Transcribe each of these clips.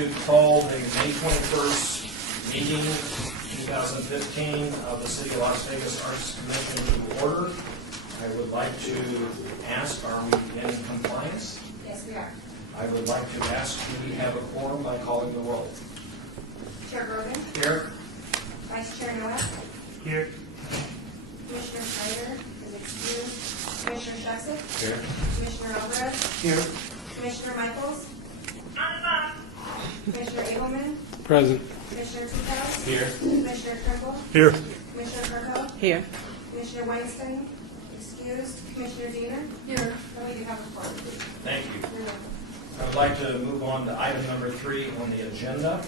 to call the May 21st meeting 2015 of the City of Las Vegas Arts Commission to order. I would like to ask, are we in compliance? Yes, we are. I would like to ask, do we have a quorum by calling the roll? Chair Grogan, Here. Vice Chair Noah, Here. Commissioner Schneider is excused, Commissioner Shuxick, Here. Commissioner Alvarez, Here. Commissioner Michaels, Commissioner Abelman, Present. Commissioner Tukau, Here. Commissioner Trimble, Here. Commissioner Kirkhope, Here. Commissioner Weinstein, excused, Commissioner Diener. Here. And we do have a quorum. Thank you. I would like to move on to item number 3 on the agenda.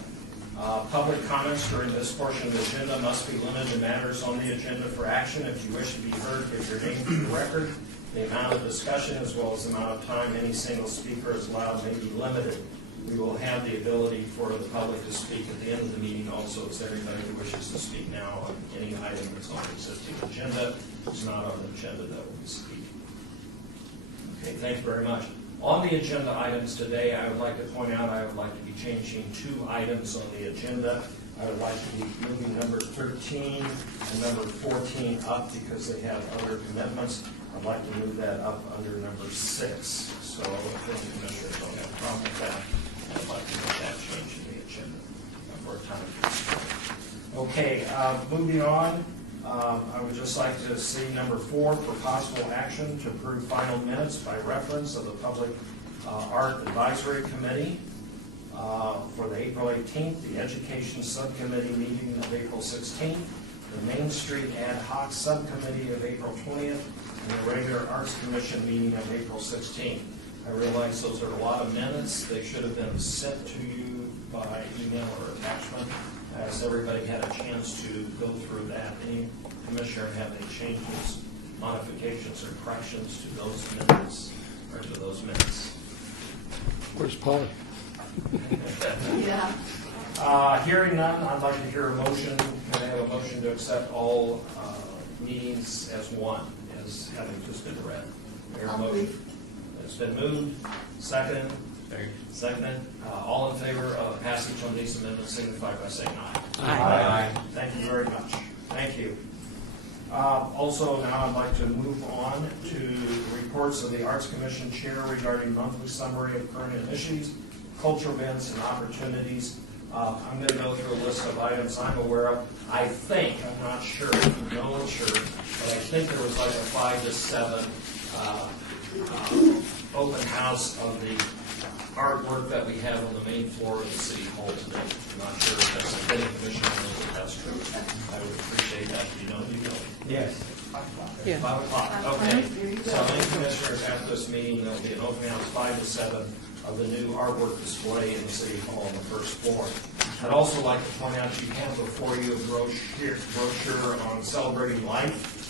Public comments during this portion of the agenda must be limited to matters on the agenda for action. If you wish to be heard, give your name for the record. The amount of discussion as well as the amount of time any single speaker is allowed may be limited. We will have the ability for the public to speak at the end of the meeting also, as everybody who wishes to speak now on any item that's on the existing agenda is not on the agenda that will be speaking. Okay, thank you very much. On the agenda items today, I would like to point out I would like to be changing 2 items on the agenda. I would like to be moving number 13 and number 14 up because they have other commitments. I'd like to move that up under number 6. So if any commissioners don't have a problem with that, I'd like to make that change in the agenda for a time. Okay, moving on. I would just like to see number 4 for possible action to approve final minutes by reference of the Public Art Advisory Committee for the April 18th, the Education Subcommittee meeting of April 16th, the Main Street Ad Hoc Subcommittee of April 20th, and the regular Arts Commission meeting of April 16th. I realize those are a lot of minutes. They should have been sent to you by email or attachment. Has everybody had a chance to go through that? Any commissioner have any changes, modifications, or corrections to those minutes, or to those minutes? Where's Polly? Yeah. Hearing none, I'd like to hear a motion. Can I have a motion to accept all meetings as one, as having just been read? I'll move. It's been moved. Second. Seconded. All in favor of passage on these amendments signify by saying aye. Aye. Thank you very much. Thank you. Also, now I'd like to move on to reports of the Arts Commission Chair regarding monthly summary of current initiatives, cultural events, and opportunities. I'm going to go through a list of items I'm aware of. I think, I'm not sure, no one's sure, but I think there was like a 5 to 7 open house of the artwork that we have on the main floor of the City Hall today. I'm not sure if that's a getting commission or if that's true. I would appreciate that. You know. Yes. 5 Yeah. o'clock. Okay. So any commissioners after this meeting, there'll be an open house 5 to 7 of the new artwork display in the City Hall on the first floor. I'd also like to point out you have before you a brochure on Celebrating Life.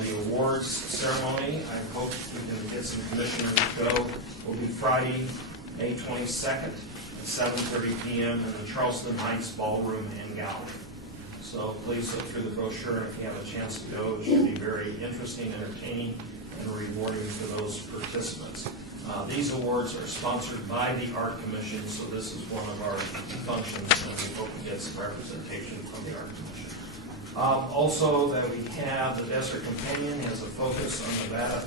The awards ceremony, I hope we can get some commissioners to go, will be Friday, May 22nd at 7:30 p.m. in the Charleston Heights Ballroom and Gallery. So please look through the brochure, and if you have a chance to go, it should be very interesting, entertaining, and rewarding for those participants. These awards are sponsored by the Art Commission, so this is one of our functions, and we hope to get some representation from the Art Commission. Also, that we have the Desert Companion has a focus on Nevada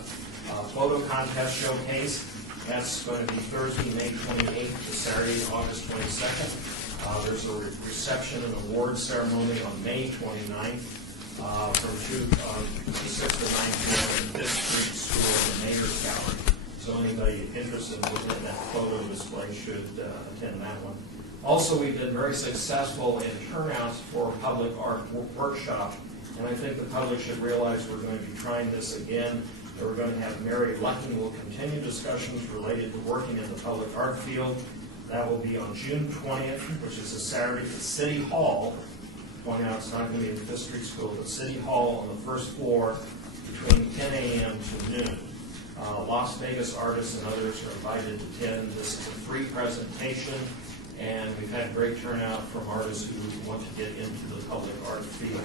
photo contest showcase. That's going to be Thursday, May 28th to Saturday, August 22nd. There's a reception and award ceremony on May 29th from 2 to 6 to 9 p.m. at the Fifth Street School in the Mayor's Gallery. So anybody interested in that photo display should attend that one. Also, we've been very successful in turnouts for public art workshop, and I think the public should realize we're going to be trying this again. We're going to have Mary Lucking will continue discussions related to working in the public art field. That will be on June 20th, which is a Saturday at City Hall. Point out it's not going to be at the Fifth Street School, but City Hall on the first floor between 10 a.m. to noon. Las Vegas artists and others are invited to attend. This is a free presentation, and we've had great turnout from artists who want to get into the public art field.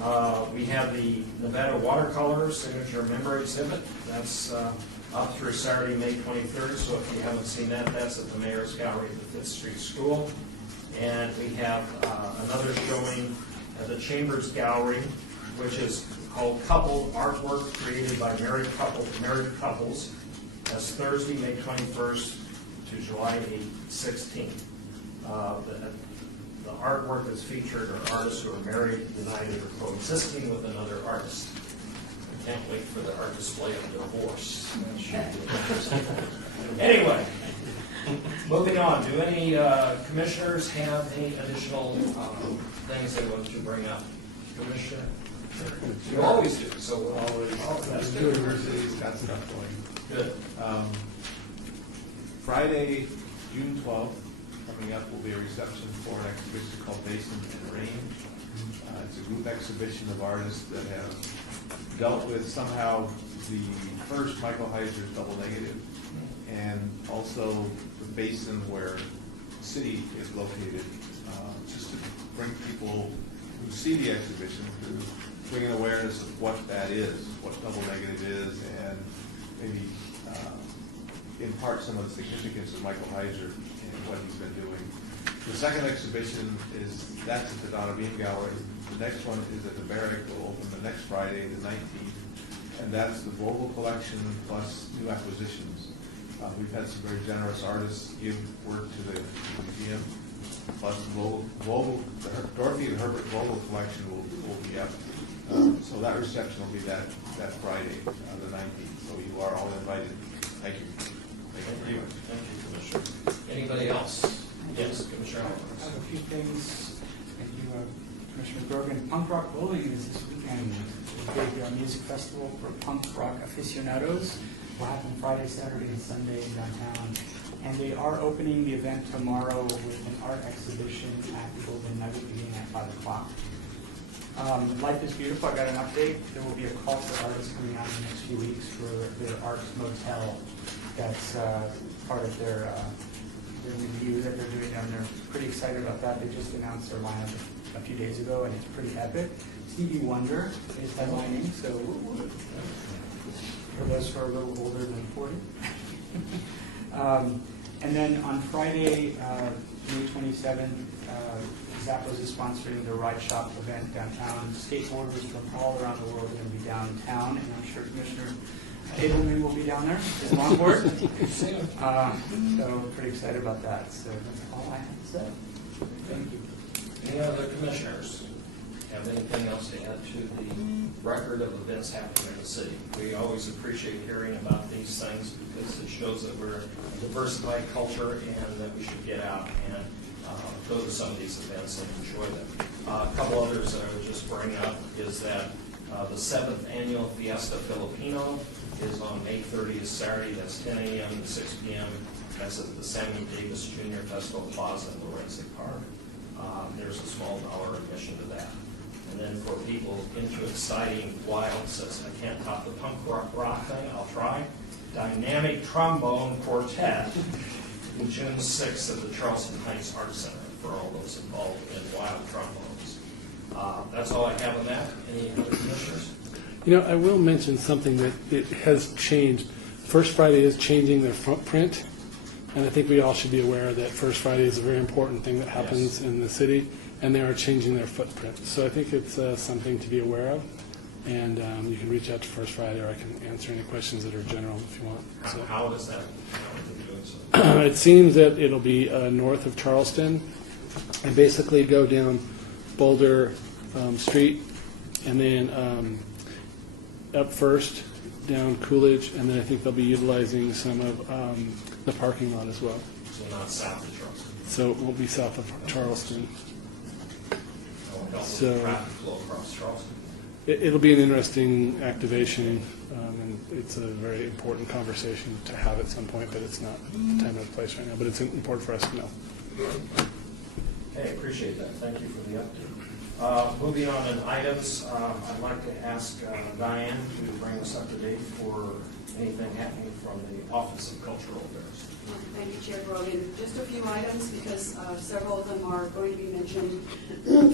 We have the Nevada Watercolor Signature Member Exhibit. That's up through Saturday, May 23rd, so if you haven't seen that, that's at the Mayor's Gallery at the Fifth Street School. And we have another showing at the Chambers Gallery, which is called Coupled Artwork Created by Married Couples. That's Thursday, May 21st to July 16th. The artwork that's featured are artists who are married, united, or coexisting with another artist. I can't wait for the art display of divorce. That should be interesting. Anyway, moving on. Do any commissioners have any additional things they want to bring up? Commissioner? You always do, so we'll always. The university's got stuff going. Good. Friday, June 12th, coming up, will be a reception for an exhibition called Basin and Rain. It's a group exhibition of artists that have dealt with somehow the first Michael Heiser's Double Negative, and also the basin where the city is located, just to bring people who see the exhibition to bring an awareness of what that is, what Double Negative is, and maybe impart some of the significance of Michael Heiser and what he's been doing. The second exhibition that's at the Donna Beam Gallery. The next one is at the Barrick. Will open the next Friday, the 19th, and that's the Vogel collection plus new acquisitions. We've had some very generous artists give work to the museum, plus the Dorothy and Herbert Vogel collection will be up. So that reception will be that Friday, the 19th. So you are all invited. Thank you. Thank you. Thank you, Commissioner. Anybody else? Yes, Commissioner. I have a few things. Thank you, Commissioner Grogan. Punk Rock Bowling is this weekend. It's a big music festival for punk rock aficionados. Will happen Friday, Saturday, and Sunday in downtown. And they are opening the event tomorrow with an art exhibition at the Golden Nugget beginning at 5 o'clock. Life is Beautiful, I got an update. There will be a call for artists coming out in the next few weeks for their Arts Motel. That's part of their review that they're doing down there. Pretty excited about that. They just announced their lineup a few days ago, and it's pretty epic. Stevie Wonder is headlining, so for those who are a little older than 40. And then on Friday, May 27th, Zappos is sponsoring the Ride Shop event downtown. Skateboarders from all around the world are going to be downtown, and I'm sure Commissioner Abelman will be down there, his longboard. So pretty excited about that. So that's all I have to say. Thank you. Any other commissioners have anything else to add to the record of events happening in the city? We always appreciate hearing about these things because it shows that we're a diversified culture and that we should get out and go to some of these events and enjoy them. A couple others that I would just bring up is that the 7th Annual Fiesta Filipino is on May 30th, Saturday. That's 10 a.m. to 6 p.m. That's at the Sammy Davis Jr. Festival Plaza in Lorenzo Park. There's a small dollar admission to that. And then for people into exciting wild, says, I can't top the punk rock thing, I'll try. Dynamic Trombone Quartet, June 6th at the Charleston Heights Art Center for all those involved in wild trombones. That's all I have on that. Any other commissioners? You know, I will mention something that it has changed. First Friday is changing their footprint, and I think we all should be aware that First Friday is a very important thing that happens in the city, and they are changing their footprint. So I think it's something to be aware of, and you can reach out to First Friday, or I can answer any questions that are general if you want. So. How is that? How are they doing so? It seems that it'll be north of Charleston, and basically go down Boulder Street, and then up first, down Coolidge, and then I think they'll be utilizing some of the parking lot as well. So not south of Charleston. So it won't be south of Charleston. So traffic flow across Charleston. It'll be an interesting activation, and it's a very important conversation to have at some point, but it's not time or place right now. But it's important for us to know. Hey, appreciate that. Thank you for the update. Moving on in items, I'd like to ask Diane to bring us up to date for anything happening from the Office of Cultural Affairs. Thank you, Chair Brogan. Just a few items because several of them are going to be mentioned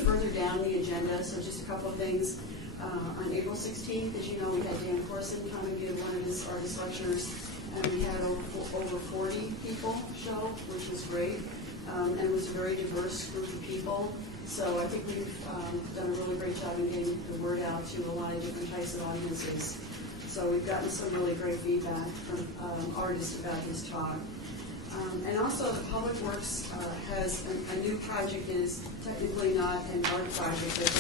further down the agenda. So just a couple of things. On April 16th, as you know, we had Dan Corson come and give one of his artist lectures, and we had over 40 people show, which was great. And it was a very diverse group of people. So I think we've done a really great job in getting the word out to a lot of different types of audiences. So we've gotten some really great feedback from artists about his talk. And also the Public Works has a new project that is technically not an art project, but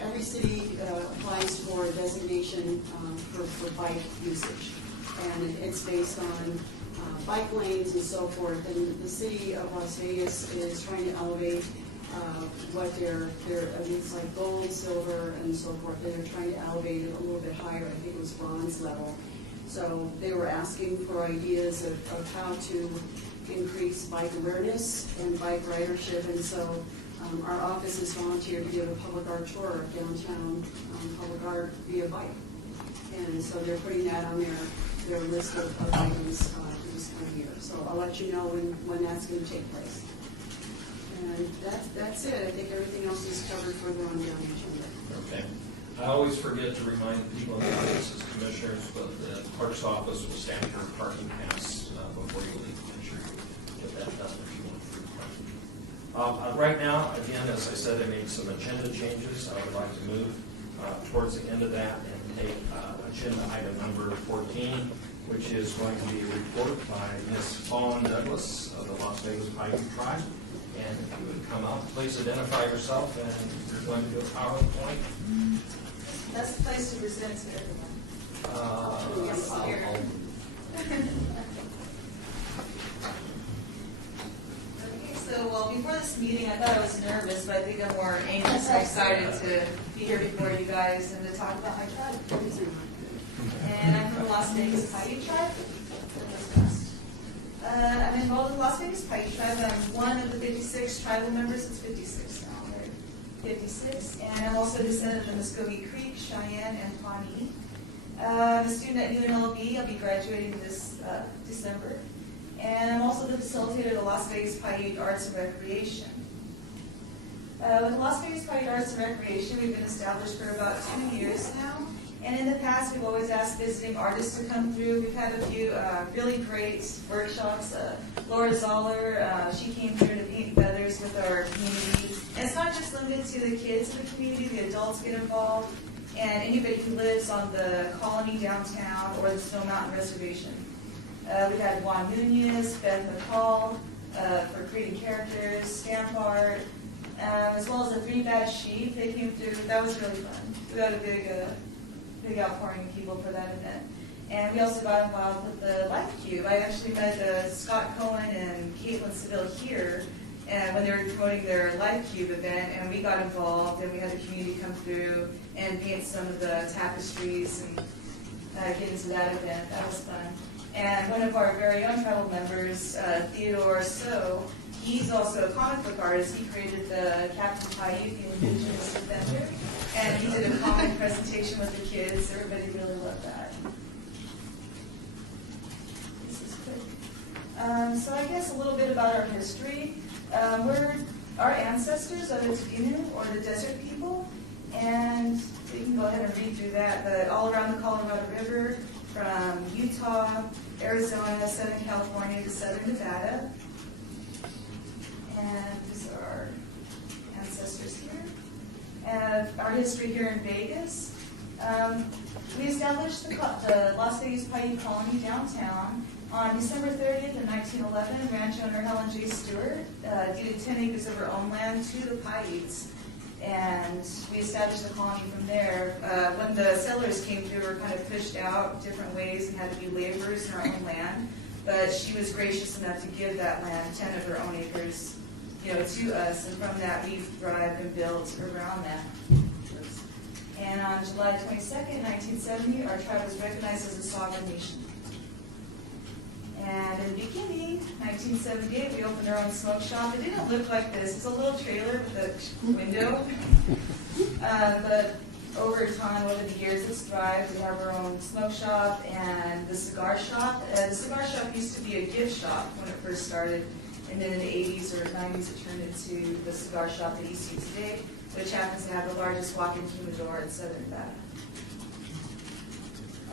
every city applies for a designation for bike usage. And it's based on bike lanes and so forth. And the city of Las Vegas is trying to elevate what it's like gold, silver, and so forth. They're trying to elevate it a little bit higher. I think it was bronze level. So they were asking for ideas of how to increase bike awareness and bike ridership. And so our office has volunteered to give a public art tour of downtown public art via bike. And so they're putting that on their list of items for this coming year. So I'll let you know when that's going to take place. And that's it. I think everything else is covered further on down the agenda. Okay. I always forget to remind people in the audience as commissioners, but the clerk's office will stamp your parking pass before you leave. Make sure you get that done if you want free parking. Right now, again, as I said, I made some agenda changes. I would like to move towards the end of that and take agenda item number 14, which is going to be a report by Ms. Fawn Douglas of the Las Vegas Paiute Tribe. And if you would come up, please identify yourself, and you're going to do a PowerPoint. That's the place to present to everyone. Yes, here. Okay, so well, before this meeting, I thought I was nervous, but I think I'm more anxious and excited to be here before you guys and to talk about my tribe. And I'm from the Las Vegas Paiute Tribe. I'm involved in the Las Vegas Paiute Tribe. I'm one of the 56 tribal members. It's 56 now. Right? 56. And I'm also a descendant of the Muskogee Creek, Cheyenne, and Pawnee. I'm a student at UNLV. I'll be graduating this December. And I'm also the facilitator of the Las Vegas Paiute Arts and Recreation. With the Las Vegas Paiute Arts and Recreation, we've been established for about 2 years now. And in the past, we've always asked visiting artists to come through. We've had a few really great workshops. Laura Zoller, she came through to paint feathers with our community. And it's not just limited to the kids in the community, the adults get involved, and anybody who lives on the colony downtown or the Snow Mountain Reservation. We've had Juan Nunez, Beth McCall for creating characters, stamp art, as well as the 3 Bad Sheep. They came through. That was really fun. We had a big outpouring of people for that event. And we also got involved with the Life Cube. I actually met Scott Cohen and Caitlin Seville here when they were promoting their Life Cube event, and we got involved, and we had the community come through and paint some of the tapestries and get into that event. That was fun. And one of our very own tribal members, Theodore So, he's also a comic book artist. He created the Captain Paiute, the Indigenous Defender, and he did a comic presentation with the kids. Everybody really loved that. This is good. So I guess a little bit about our history. We're our ancestors are the Tiginu, or the desert people, and we can go ahead and read through that. But all around the Colorado River, from Utah, Arizona, Southern California to Southern Nevada. And these are our ancestors here. And our history here in Vegas. We established the Las Vegas Paiute Colony downtown on December 30th of 1911. Ranch owner Helen J. Stewart deeded 10 acres of her own land to the Paiutes. And we established the colony from there. When the settlers came through, we were kind of pushed out different ways and had to be laborers in our own land. But she was gracious enough to give that land, 10 of her own acres, to us, and from that we've thrived and built around that. And on July 22nd, 1970, our tribe was recognized as a sovereign nation. And in the beginning, 1978, we opened our own smoke shop. It didn't look like this. It's a little trailer with a window. But over time, over the years, it's thrived. We have our own smoke shop and the cigar shop. The cigar shop used to be a gift shop when it first started. And then in the 80s or 90s, it turned into the cigar shop that you see today, which happens to have the largest walk-in humidor in Southern Nevada.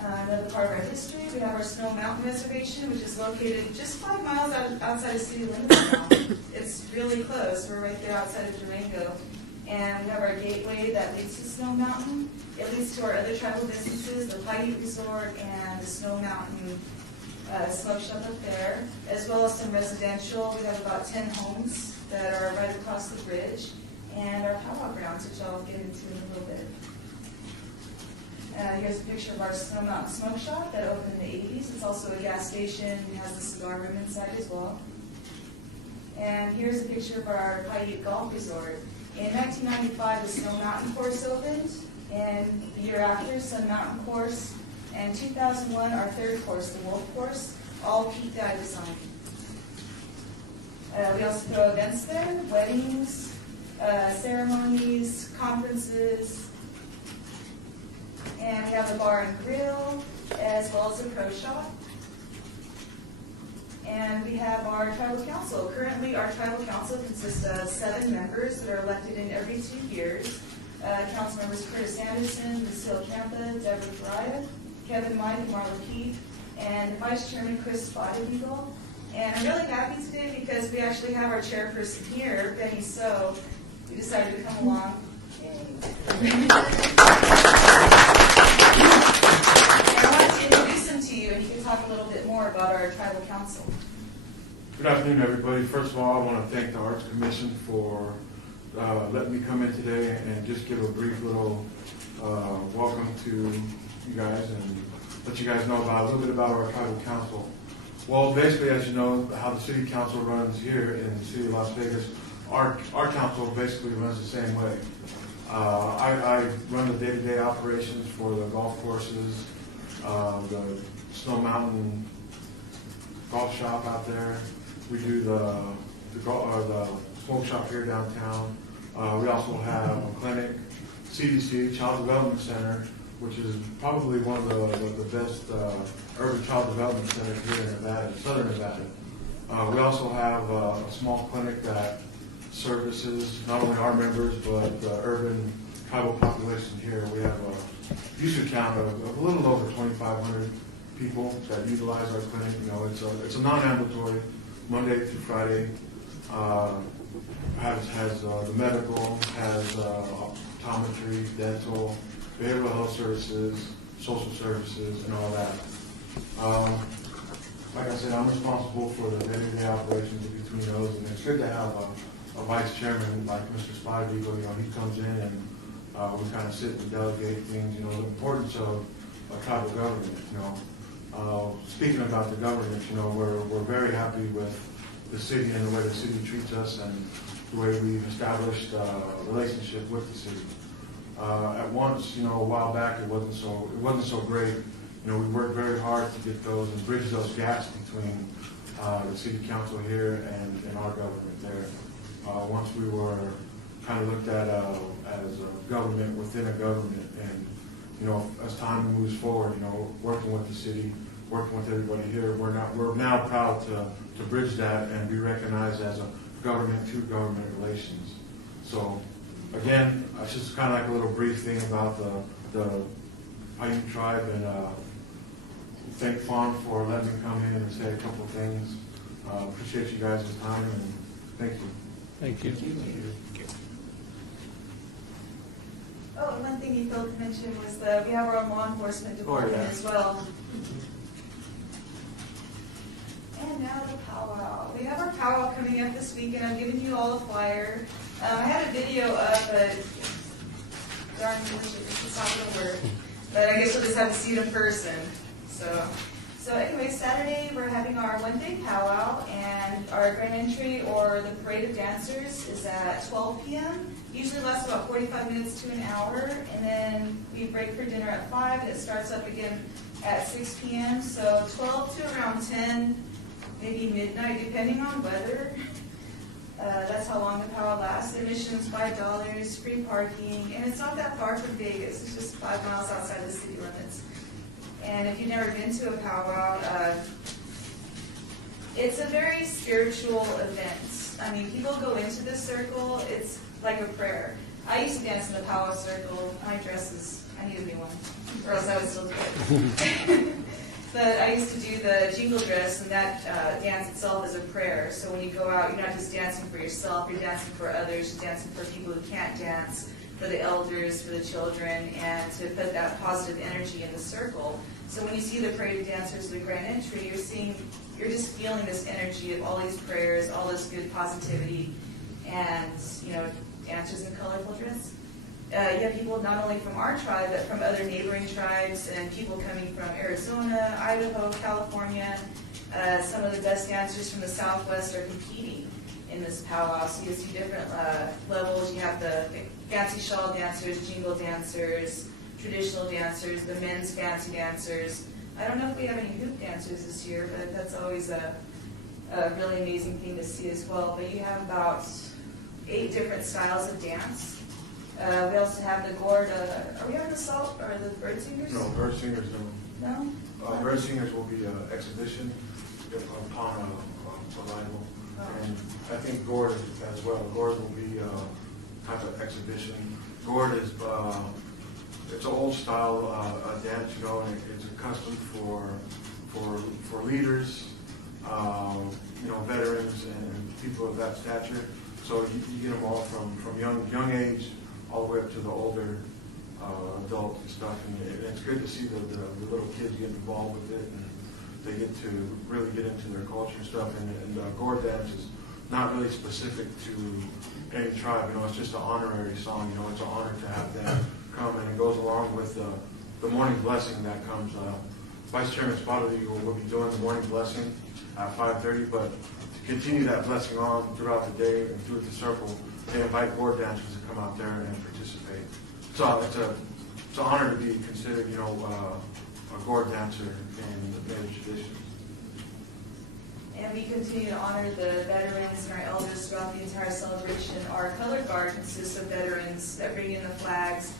Another part of our history, we have our Snow Mountain Reservation, which is located just 5 miles outside of city limits now. It's really close. We're right there outside of Durango. And we have our gateway that leads to Snow Mountain. It leads to our other tribal businesses, the Paiute Resort and the Snow Mountain smoke shop up there, as well as some residential. We have about 10 homes that are right across the bridge, and our powwow grounds, which I'll get into in a little bit. Here's a picture of our Snow Mountain Smoke Shop that opened in the 80s. It's also a gas station. It has the cigar room inside as well. And here's a picture of our Paiute Golf Resort. In 1995, the Snow Mountain Course opened, and the year after, Sun Mountain Course, and 2001, our third course, the Wolf Course, all peak dive design. We also throw events there, weddings, ceremonies, conferences, and we have a bar and grill, as well as a pro shop. And we have our tribal council. Currently, our tribal council consists of 7 members that are elected in every 2 years. Council members Curtis Anderson, Lucille Campa, Deborah Faria, Kevin Mike, and Marla Keith, and Vice Chairman Chris Spotted Eagle. And I'm really happy today because we actually have our chairperson here, Benny So, who decided to come along. And I wanted to introduce him to you, and he can talk a little bit more about our tribal council. Good afternoon, everybody. First of all, I want to thank the Arts Commission for letting me come in today and just give a brief little welcome to you guys and let you guys know about a little bit about our tribal council. Well, basically, as you know, how the city council runs here in the city of Las Vegas, our council basically runs the same way. I run the day-to-day operations for the golf courses, the Snow Mountain golf shop out there. We do the smoke shop here downtown. We also have a clinic, CDC, Child Development Center, which is probably one of the best urban child development centers here in Nevada, Southern Nevada. We also have a small clinic that services not only our members, but the urban tribal population here. We have a user count of a little over 2,500 people that utilize our clinic. You know, it's a non-ambulatory, Monday through Friday. Has the medical, has optometry, dental, behavioral health services, social services, and all that. Like I said, I'm responsible for the day-to-day operations between those, and it's good to have a vice chairman like Mr. Spotted Eagle. You know, he comes in and we kind of sit and delegate things. You know, the importance of tribal government. You know, speaking about the government, you know, we're very happy with the city and the way the city treats us and the way we've established a relationship with the city. At once, you know, a while back, it wasn't so great. You know, we worked very hard to get those and bridge those gaps between the city council here and our government there. Once we were kind of looked at as a government within a government, and you know, as time moves forward, you know, working with the city, working with everybody here, we're now proud to bridge that and be recognized as a government to government relations. So again, it's just kind of like a little brief thing about the Paiute tribe, and thank Fawn for letting me come in and say a couple of things. Appreciate you guys' time, and thank you. Thank you. Oh, and one thing you failed to mention was that we have our own law enforcement department as well. And now the powwow. We have our powwow coming up this weekend. I'm giving you all a flyer. I had a video up, but darn, it's not going to work. But I guess we'll just have to see it in person. So anyway, Saturday we're having our one-day powwow, and our grand entry or the parade of dancers is at 12 p.m. Usually lasts about 45 minutes to an hour, and then we break for dinner at 5. It starts up again at 6 p.m. So 12 to around 10, maybe midnight, depending on weather. That's how long the powwow lasts. Admission's $5, free parking, and it's not that far from Vegas. It's just 5 miles outside the city limits. And if you've never been to a powwow, it's a very spiritual event. I mean, people go into this circle, it's like a prayer. I used to dance in the powwow circle. My dresses, I need a new one, or else I would still do it. But I used to do the jingle dress, and that dance itself is a prayer. So when you go out, you're not just dancing for yourself, you're dancing for others, you're dancing for people who can't dance, for the elders, for the children, and to put that positive energy in the circle. So when you see the parade of dancers to the grand entry, you're just feeling this energy of all these prayers, all this good positivity, and, you know, dancers in colorful dress. You have people not only from our tribe, but from other neighboring tribes, and people coming from Arizona, Idaho, California. Some of the best dancers from the Southwest are competing in this powwow. So you see different levels. You have the fancy shawl dancers, jingle dancers, traditional dancers, the men's fancy dancers. I don't know if we have any hoop dancers this year, but that's always a really amazing thing to see as well. But you have about 8 different styles of dance. We also have the gourd. Are we on the salt or the bird singers? No, bird singers no. No? Bird singers will be an exhibition upon arrival. Oh. And I think gourd as well. Gourd will be kind of exhibition. Gourd is it's an old style dance, you know, and it's a custom for leaders, you know, veterans and people of that stature. So you get them all from young age all the way up to the older adults and stuff. And it's good to see the little kids get involved with it, and they get to really get into their culture and stuff. And gourd dance is not really specific to any tribe. You know, it's just an honorary song. You know, it's an honor to have them come, and it goes along with the morning blessing that comes. Vice Chairman Spotted Eagle will be doing the morning blessing at 5:30, but to continue that blessing on throughout the day and through the circle, they invite gourd dancers to come out there and participate. So it's an honor to be considered, you know, a gourd dancer in the Native traditions. And we continue to honor the veterans and our elders throughout the entire celebration. Our color guard consists of veterans that bring in the flags,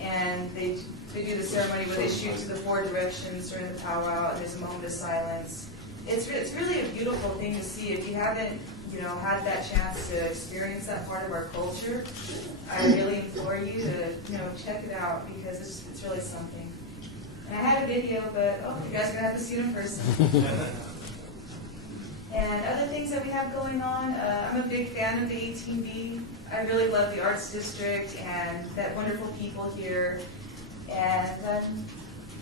and they do the ceremony where they shoot to the 4 directions during the powwow, and there's a moment of silence. It's really a beautiful thing to see. If you haven't, you know, had that chance to experience that part of our culture, I really implore you to, you know, check it out, because it's really something. And I had a video, but you guys are gonna have to see it in person. And other things that we have going on, I'm a big fan of the 18B. I really love the Arts District and that wonderful people here. And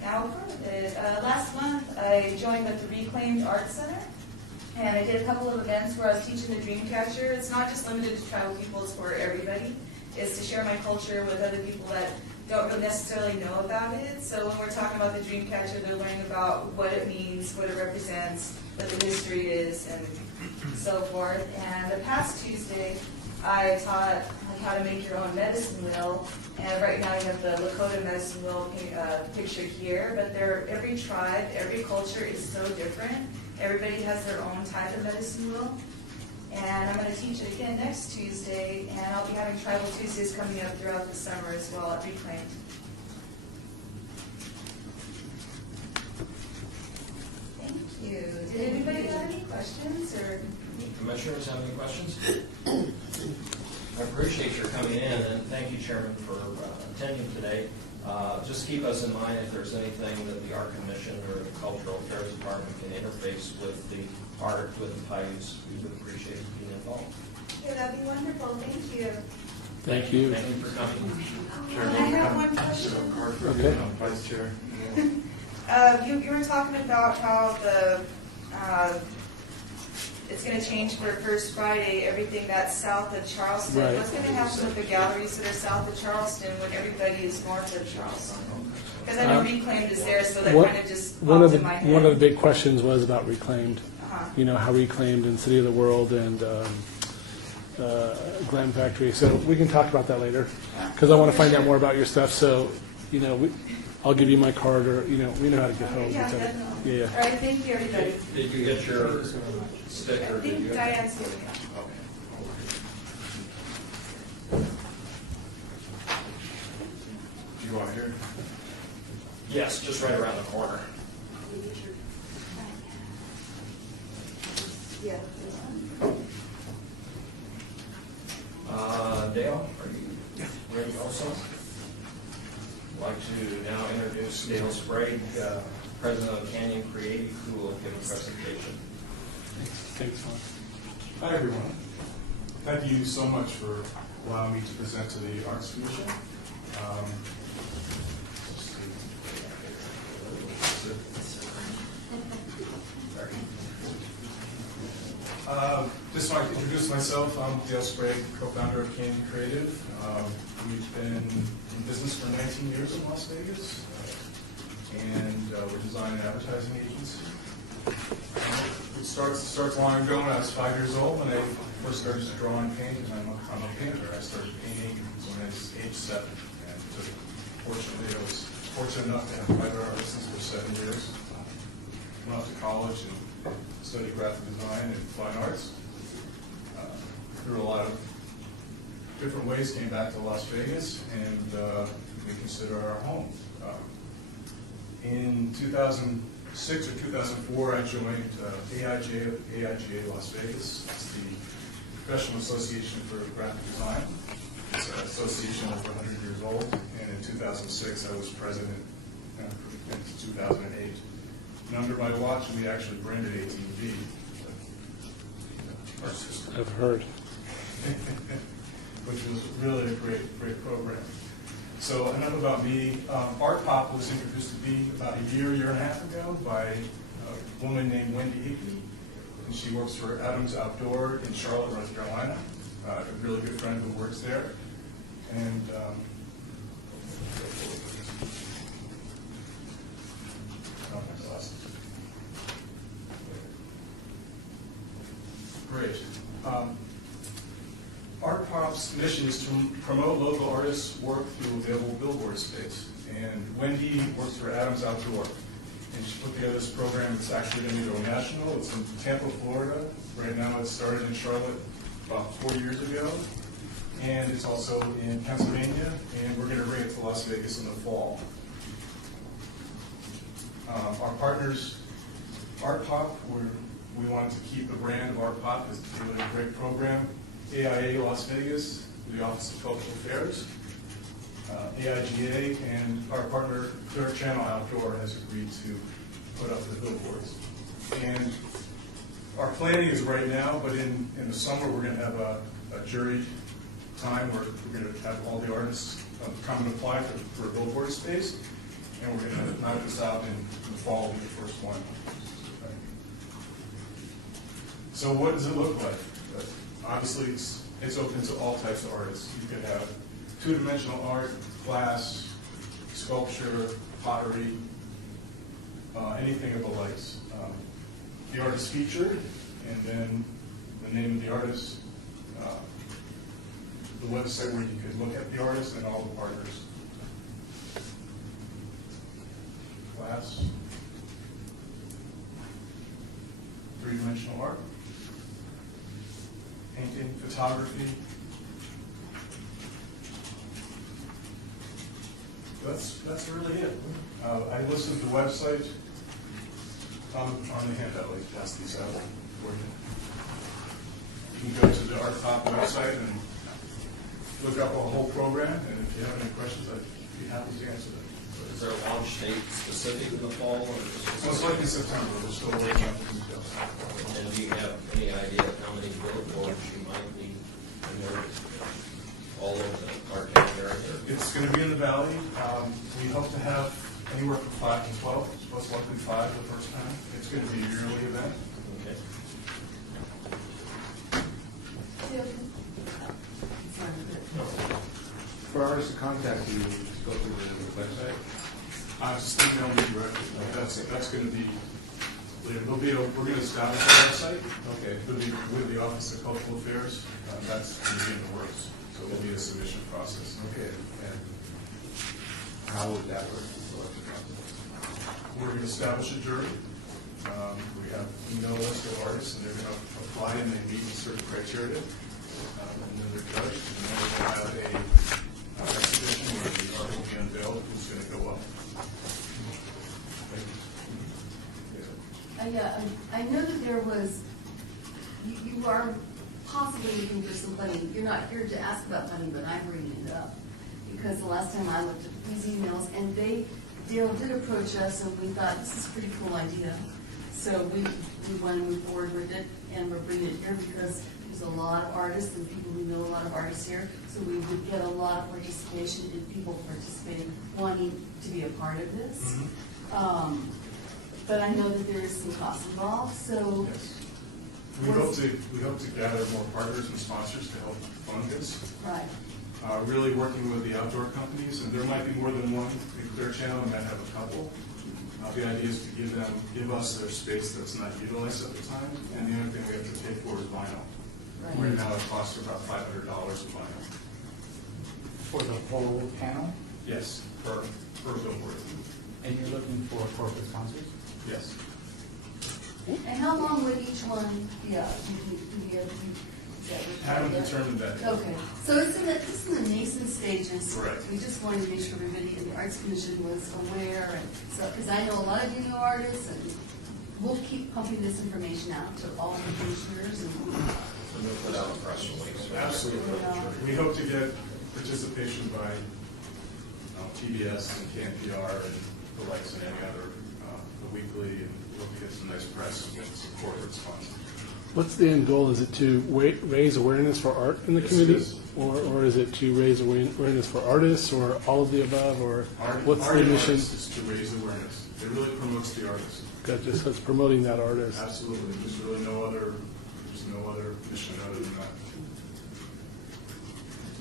now we're part of it. Last month, I joined with the Reclaimed Arts Center, and I did a couple of events where I was teaching the Dreamcatcher. It's not just limited to tribal people, it's for everybody. It's to share my culture with other people that don't really necessarily know about it. So when we're talking about the Dreamcatcher, they're learning about what it means, what it represents, what the history is, and so forth. And the past Tuesday, I taught how to make your own medicine wheel. And right now you have the Lakota medicine wheel pictured here. But every tribe, every culture is so different. Everybody has their own type of medicine wheel. And I'm going to teach it again next Tuesday, and I'll be having Tribal Tuesdays coming up throughout the summer as well at Reclaimed. Thank you. Did anybody have any questions? Or? Commissioners have any questions? I appreciate your coming in, and thank you, Chairman, for attending today. Just keep us in mind if there's anything that the Art Commission or the Cultural Affairs Department can interface with the art, with the Paiutes. We would appreciate being involved. Yeah, that'd be wonderful. Thank you. Thank you. Thank you for coming. I have one question. Okay. Vice Chair. You were talking about how it's going to change for First Friday, everything that's south of Charleston. Right. What's going to happen with the galleries that are south of Charleston when everybody is north of Charleston? Because I know Reclaimed is there, so that kind of just popped in my head. One of the big questions was about Reclaimed. Uh-huh. You know, how Reclaimed and City of the World and Glam Factory. So we can talk about that later, because I want to find out more about your stuff. So, you know, I'll give you my card, or, we know how to get home. Yeah, whichever. definitely. Yeah, All right, thank you, everybody. Did you get your I sticker? Did you? think Diane's here. Do you want to hear? Yes, just right around the corner. Yeah. Dale, are you ready also? I'd like to now introduce Dale Sprague, President of Canyon Creative, who will give a presentation. Thanks, Mark. Hi, everyone. Thank you so much for allowing me to present to the Arts Commission. Just so I can introduce myself, I'm Dale Sprague, co-founder of Canyon Creative. We've been in business for 19 years in Las Vegas, and we're a design and advertising agency. It starts long ago when I was 5 years old when I first started to draw and paint, and I'm a painter. I started painting when I was age 7, and fortunately I was fortunate enough to have private art lessons for 7 years. Went off to college and studied graphic design and fine arts. Through a lot of different ways, came back to Las Vegas, and we consider our home. In 2006 or 2004, I joined AIGA Las Vegas. It's the Professional Association for Graphic Design. It's an association over 100 years old, and in 2006 I was president in 2008. And under my watch, we actually branded ATV. Our sister. I've heard. Which was really a great program. So enough about me. Art Pop was introduced to me about a year and a half ago by a woman named Wendy Hickey, and she works for Adams Outdoor in Charlotte, North Carolina. A really good friend who works there. And great. Art Pop's mission is to promote local artists' work through available billboard space. And Wendy works for Adams Outdoor. And she put together this program. It's actually going to go national. It's in Tampa, Florida. Right now it started in Charlotte about 4 years ago. And it's also in Pennsylvania. And we're going to bring it to Las Vegas in the fall. Our partners, Art Pop, we wanted to keep the brand of Art Pop. It's really a great program. AIA Las Vegas, the Office of Cultural Affairs, AIGA, and our partner Clear Channel Outdoor has agreed to put up the billboards. And our planning is right now, but in the summer we're going to have a jury time where we're going to have all the artists come and apply for a billboard space, and we're going to knock this out in the fall with the first one. So what does it look like? Obviously, it's open to all types of artists. You could have two-dimensional art, glass, sculpture, pottery, anything of the likes. The artist featured, and then the name of the artist, the website where you could look at the artist and all the partners. Glass, three-dimensional art, painting, photography. That's really it. I listed the website on the handout. Like, pass these out for you. You can go to the Art Pop website and look up our whole program. And if you have any questions, I'd be happy to answer them. Is there a launch date specific in the fall, or just Most likely September. We're still working out the details. and do you have any idea of how many billboards you might need in order all over the Arctic area? It's going to be in the valley. We hope to have anywhere from 5 to 12, most likely 5 the first time. It's going to be a yearly event. Okay. For artists to contact you, just go through the website. Just email me directly. That's going to be, we're going to establish a website. Okay. It'll be with the Office of Cultural Affairs. That's going to be in the works. So there'll be a submission process. Okay. And how would that work? establish a jury. We have an email list of artists, and they're going to apply, and they meet certain criteria, and then they're judged, and then we'll have a exhibition where the art will be unveiled, who's going to go up. I know that there was, you are possibly looking for some funding. You're not here to ask about funding, but I'm bringing it up. Because the last time I looked at these emails, and Dale did approach us, and we thought, this is a pretty cool idea. So we want to move forward with it, and we're bringing it here because there's a lot of artists and people who know a lot of artists here. So we would get a lot of participation and people participating, wanting to be a part of this. But I know that there is some cost involved, so. Yes. We hope to gather more partners and sponsors to help fund this. Right. Really working with the outdoor companies, and there might be more than one in Clear Channel, we might have a couple. The idea is to give us their space that's not utilized at the time, and the other thing we have to pay for is vinyl. Right. Right now it costs about $500 a vinyl. For the whole panel, Yes, per billboard. and you're looking for corporate sponsors? Yes. And how long would each one be up? Haven't determined that. Okay, so it's in the nascent stages. Correct. We just wanted to make sure everybody in the Arts Commission was aware, and so, because I know a lot of you know artists, and we'll keep pumping this information out to all the commissioners and. So we'll put out a press release. Absolutely. We hope to get participation by TBS and KNPR and the likes and any other, the weekly, and we hope to get some nice press and some corporate sponsors. What's the end goal? Is it to raise awareness for art in the Yes, community? it is. Or is it to raise awareness for artists, or all of the above, or what's Our the mission? is to raise awareness. It really promotes the artist. Gotcha, so it's promoting that artist. Absolutely. There's really no other mission other than that.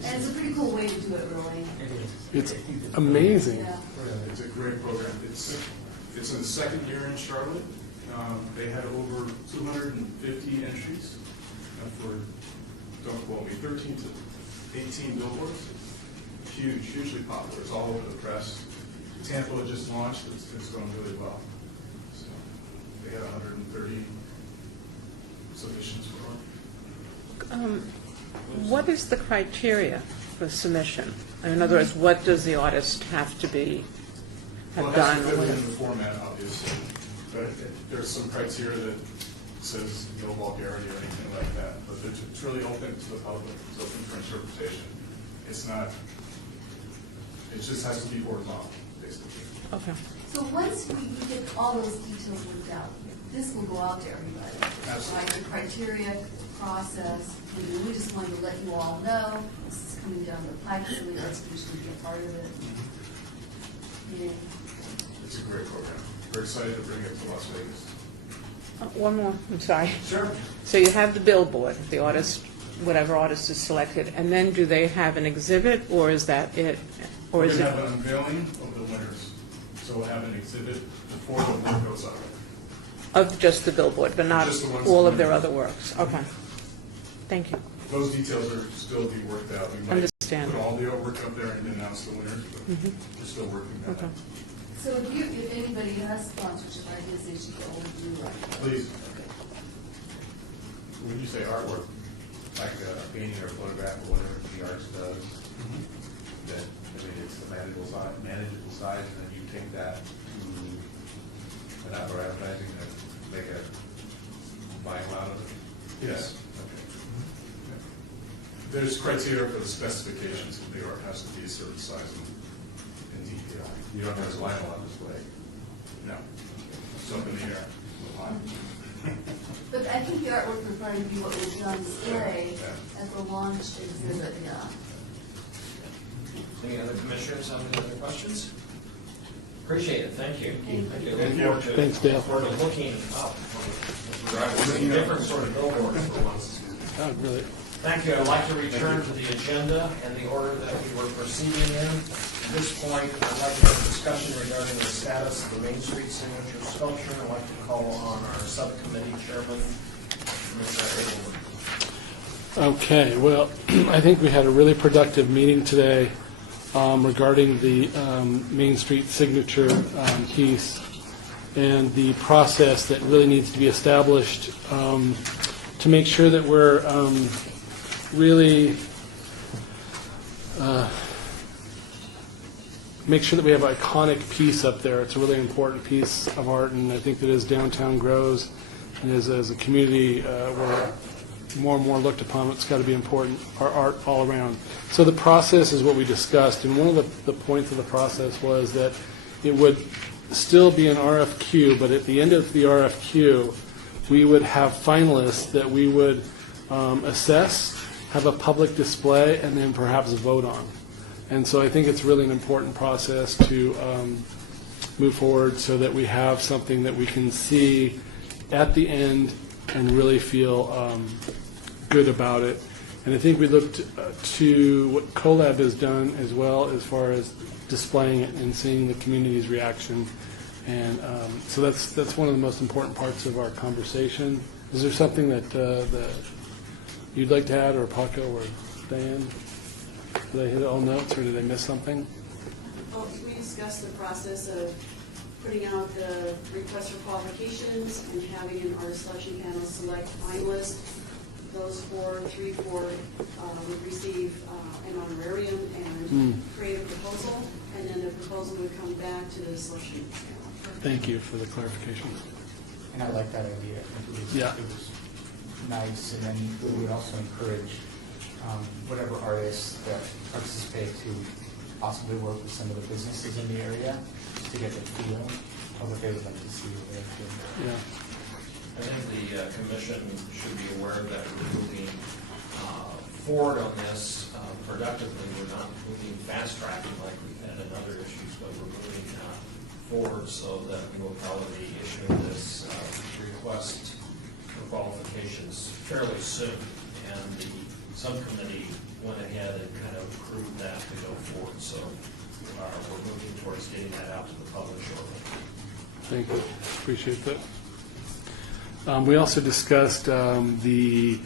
And it's a pretty cool way to do it, really. It's amazing. Yeah. It's a great program. It's in the second year in Charlotte. They had over 250 entries for, don't quote me, 13 to 18 billboards. Hugely popular. It's all over the press. Tampa just launched. It's going really well. So they had 130 submissions for art. What is the criteria for submission? In other words, what does the artist have to have Well, it done? has to fit within the format, obviously, but there's some criteria that says no vulgarity or anything like that, but it's really open to the public, it's open for interpretation. It's not, it just has to be horizontal, basically. Okay. So once we get all those details worked out, this will go out to everybody. Absolutely. Right, the criteria, process, and we just wanted to let you all know, this is coming down the pipe, so the Arts Commission can be a part of it. Yeah. It's a great program. We're excited to bring it to Las Vegas. One more, I'm sorry. Sure. So you have the billboard, the artist, whatever artist is selected, and then do they have an exhibit, or is that it? Or We're is going it? to have an unveiling of the winners, so we'll have an exhibit before the work goes up. Of just the billboard, but not Just the ones all that of their win. other works? Okay. Thank you. Those details are still being worked out. We might Understand. put all the artwork up there and announce the winners, but we're still working that Okay. out. So if anybody has sponsorship ideas, they should go and do that. Please. When you say artwork, like a painting or photograph or whatever the artist does, that, I mean, it's the manageable size, and then you take that to an outdoor advertising and make a vinyl out of it? Yes. Okay. There's criteria for the specifications, and the art has to be a certain size and DPI. You don't have the vinyl on display? No. It's up in the air. But I think the artwork would probably be what would be on display at the launch exhibit, yeah. Any other commissioners have any other questions? Appreciate it, thank you. Thank you. Look forward to- Thanks, Dale. Look forward to looking up. Looking different sort of billboards for once. Oh, really? Thank you. I'd like to return to the agenda and the order that we were proceeding in. At this point, I'd like to have a discussion regarding the status of the Main Street signature sculpture. I'd like to call on our subcommittee chairman, Mr. Abelman. Okay, well, I think we had a really productive meeting today regarding the Main Street signature piece. and the process that really needs to be established to make sure that we're really make sure that we have an iconic piece up there. It's a really important piece of art, and I think that as downtown grows and as a community we're more and more looked upon, it's got to be important, our art all around. So the process is what we discussed, and one of the points of the process was that it would still be an RFQ, but at the end of the RFQ, we would have finalists that we would assess, have a public display, and then perhaps vote on. And so I think it's really an important process to move forward so that we have something that we can see at the end and really feel good about it. And I think we looked to what CoLab has done as well as far as displaying it and seeing the community's reaction. And so that's one of the most important parts of our conversation. Is there something that you'd like to add, or Paco or Diane? Did I hit all notes, or did I miss something? Well, we discussed the process of putting out the request for qualifications and having an artist selection panel select finalists. Those three, four would receive an honorarium and create a proposal, and then the proposal would come back to the selection panel. Thank you for the clarification. And I like that idea. It was nice, and then we would also encourage whatever artists that participate to possibly work with some of the businesses in the area to get the feel of what they would like to see what they're doing. Yeah. I think the commission should be aware that we're moving forward on this productively. We're not moving fast tracking like we've had in other issues, but we're moving forward so that we will probably be issuing this request for qualifications fairly soon. And the subcommittee went ahead and kind of approved that to go forward. So we're moving towards getting that out to the public shortly. Thank you. Appreciate that. We also discussed the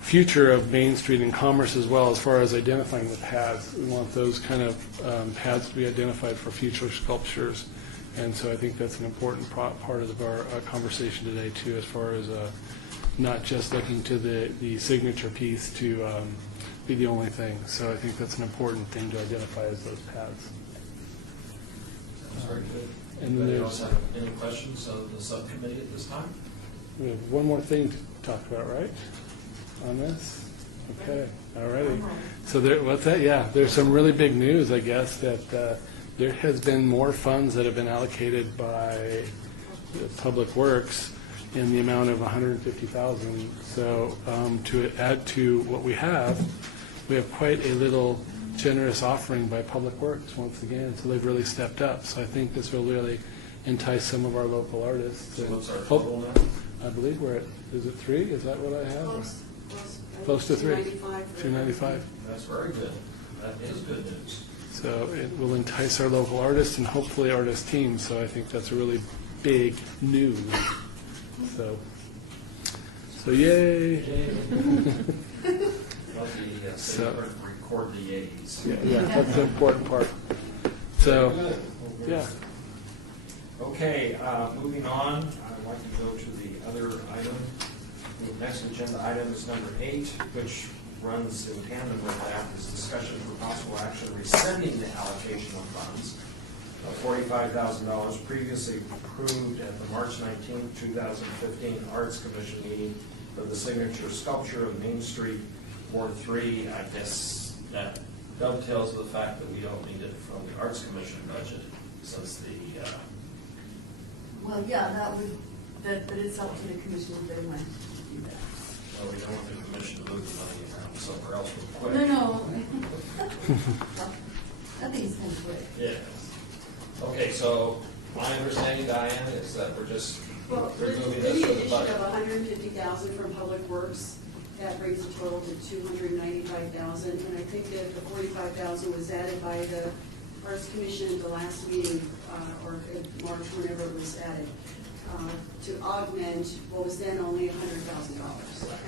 future of Main Street and Commerce as well, as far as identifying the paths. We want those kind of paths to be identified for future sculptures. And so I think that's an important part of our conversation today, too, as far as not just looking to the signature piece to be the only thing. So I think that's an important thing to identify as those paths. That's very good. And then Anybody there's- else have any questions of the subcommittee at this time? We have one more thing to talk about, right, on this? Okay, all righty. So what's that? Yeah, there's some really big news, I guess, that there has been more funds that have been allocated by Public Works in the amount of $150,000. So to add to what we have quite a little generous offering by Public Works once again. So they've really stepped up. So I think this will really entice some of our local artists. So And what's our total now? I believe we're at, is it 3? Is that what I have? Close to 3. 295. That's very good. That is good news. So it will entice our local artists and hopefully artist teams. So I think that's a really big news. So yay. So record the A's. Yeah, that's the important part. So, yeah. Okay, moving on, I'd like to go to the other item. The next agenda item is number 8, which runs in tandem with that, is discussion for possible action rescinding the allocation of funds of $45,000 previously approved at the March 19, 2015 Arts Commission meeting for the signature sculpture of Main Street, Ward 3. I guess that dovetails with the fact that we don't need it from the Arts Commission budget, since the Well, yeah, that would, but it's up to the commission if they want to do that. well, we don't want the commission to move the money around somewhere else real quick. No. Nothing's going to quit. Yes. Okay, so my understanding, Diane, is that we're just Well, with removing the this from the addition budget. of $150,000 from Public Works, that brings the total to $295,000. And I think that the $45,000 was added by the Arts Commission at the last meeting, or in March, whenever it was added, to augment what was then only $100,000.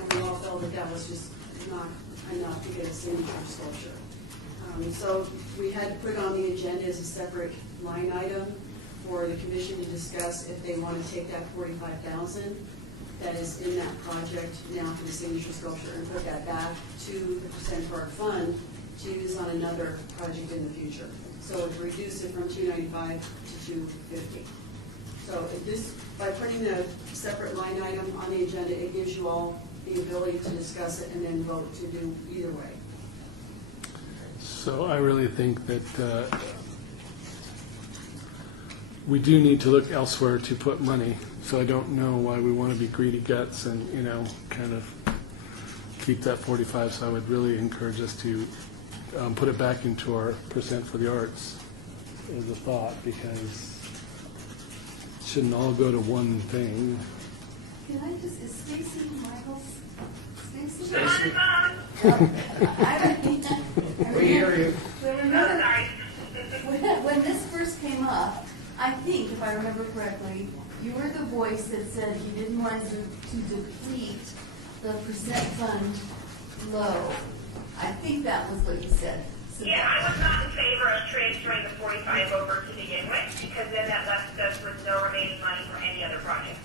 And we all felt that that was just not enough to get a signature sculpture. So we had to put it on the agenda as a separate line item. for the commission to discuss if they want to take that 45,000 that is in that project now for the signature sculpture and put that back to the percent park fund to use on another project in the future. So it reduce it from 295 to 250. So if this, by putting the separate line item on the agenda, it gives you all the ability to discuss it and then vote to do either way. So I really think that we do need to look elsewhere to put money. So I don't know why we want to be greedy guts and, you know, kind of keep that 45. So I would really encourage us to put it back into our percent for the arts as a thought, because it shouldn't all go to one thing. Can I just, is Stacy Michaels? Stacy? Stacy? We hear you. When this first came up, I think, if I remember correctly, you were the voice that said you didn't want to deplete the percent fund low. I think that was what you said. So yeah, I was not in favor of transferring the 45 over to begin with, because then that left us with no remaining money for any other project.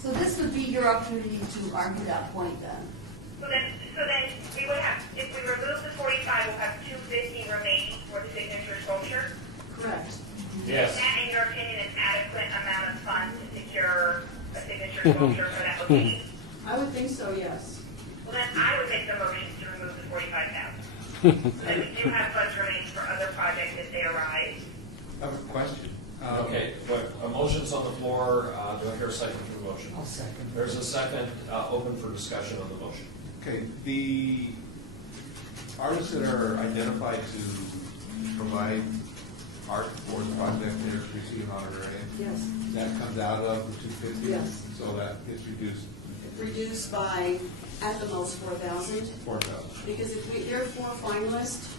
So this would be your opportunity to argue that point then? So then we would have, if we remove the 45, we'll have 250 remaining for the signature sculpture. Correct. Yes. Is that, in your opinion, an adequate amount of funds to secure a signature sculpture for that location? I would think so, yes. Well, then I would make the motion to remove the 45,000. So that we do have funds remaining for other projects if they arise. I have a question. Okay, a motion's on the floor. Do I hear a second for the motion? I'll second. There's a second, open for discussion on the motion. Okay, the artists that are identified to provide art for the project, they're receiving honorarium. Yes. That comes out of the 250? Yes. So that gets reduced Reduced by, at the most, 4,000. 4,000. Because if there are 4 finalists,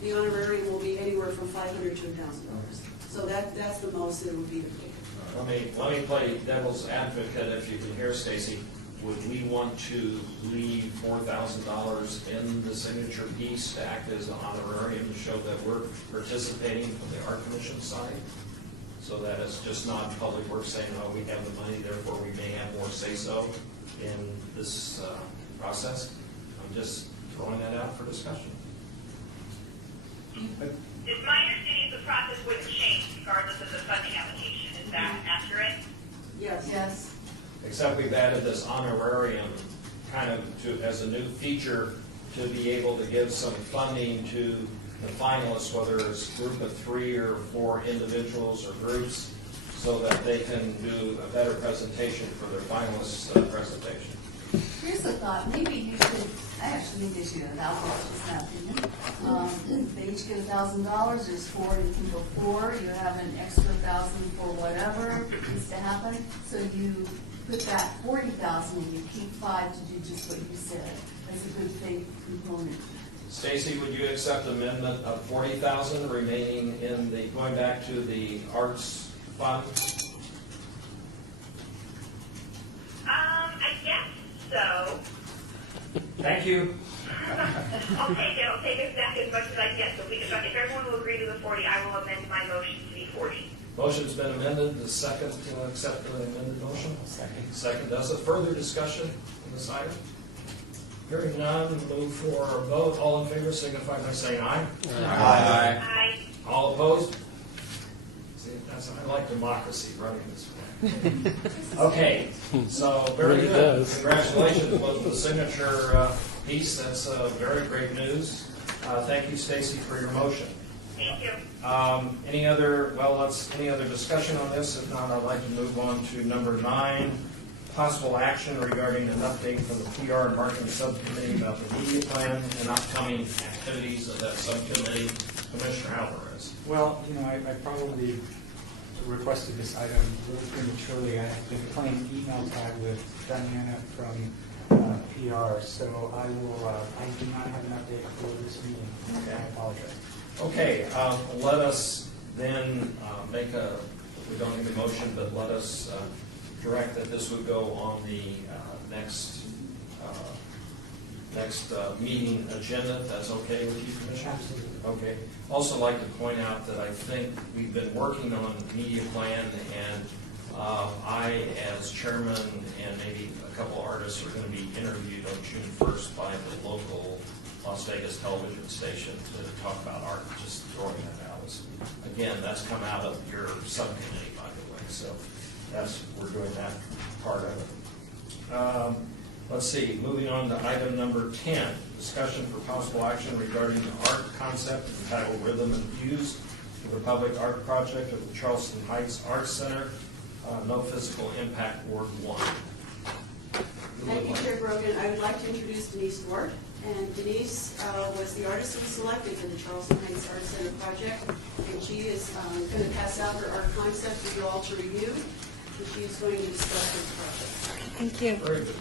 the honorarium will be anywhere from $500 to $1,000. So that's the most it would be to pay. Let me play devil's advocate, if you can hear, Stacy. Would we want to leave $4,000 in the signature piece to act as an honorarium to show that we're participating from the art commission side? So that it's just not public works saying, oh, we have the money, therefore we may have more say-so in this process. I'm just throwing that out for discussion. It's my understanding the process wouldn't change regardless of the funding allocation. Is that accurate? Yes. Yes. Except we've added this honorarium kind of as a new feature to be able to give some funding to the finalists, whether it's a group of 3 or 4 individuals or groups, so that they can do a better presentation for their finalists' presentation. Here's a thought, maybe you should, I actually think they should get $1,000, just my opinion. They each get $1,000, there's 4, you can go 4, you have an extra 1,000 for whatever needs to happen. So you put that 40,000 and you keep 5 to do just what you said. That's a good faith component. Stacy, would you accept amendment of 40,000 remaining in the, going back to the arts fund? I guess so. Thank you. I'll take it. I'll take it back as much as I can. So if everyone will agree to the 40, I will amend my motion to be 40. Motion's been amended. The second to accept the amended motion? Second. Second does it. Further discussion on this item? Hearing none, move for a vote. All in favor signify by saying aye. Aye. All opposed? See, I like democracy running this way. Okay, so very Really good. does. Congratulations with the signature piece. That's very great news. Thank you, Stacy, for your motion. Thank you. Any other discussion on this? If not, I'd like to move on to number 9, possible action regarding an update from the PR and marketing subcommittee about the media plan and upcoming activities of that subcommittee. Commissioner Alvarez. Well, I probably requested this item a little prematurely. I've been playing email tag with Diana from PR, so I do not have an update for this meeting. Okay. I apologize. Okay, let us then make a, we don't need a motion, but let us direct that this would go on the next meeting agenda, if that's okay with you, Commissioner? Absolutely. Okay. Also like to point out that I think we've been working on the media plan, and I, as chairman, and maybe a couple artists are going to be interviewed on June 1st by the local Las Vegas television station to talk about art. Just throwing that out. Again, that's come out of your subcommittee, by the way. So we're doing that part of it. Let's see, moving on to item number 10, discussion for possible action regarding the art concept entitled Rhythm and Hues for the public art project of the Charleston Heights Arts Center, no physical impact, Ward 1. Thank you, Chair Brogan. I would like to introduce Denise Dwart. And Denise was the artist we selected for the Charleston Heights Arts Center project. And she is going to pass out her art concept for you all to review. And she is going to discuss this project. Thank you. Very good.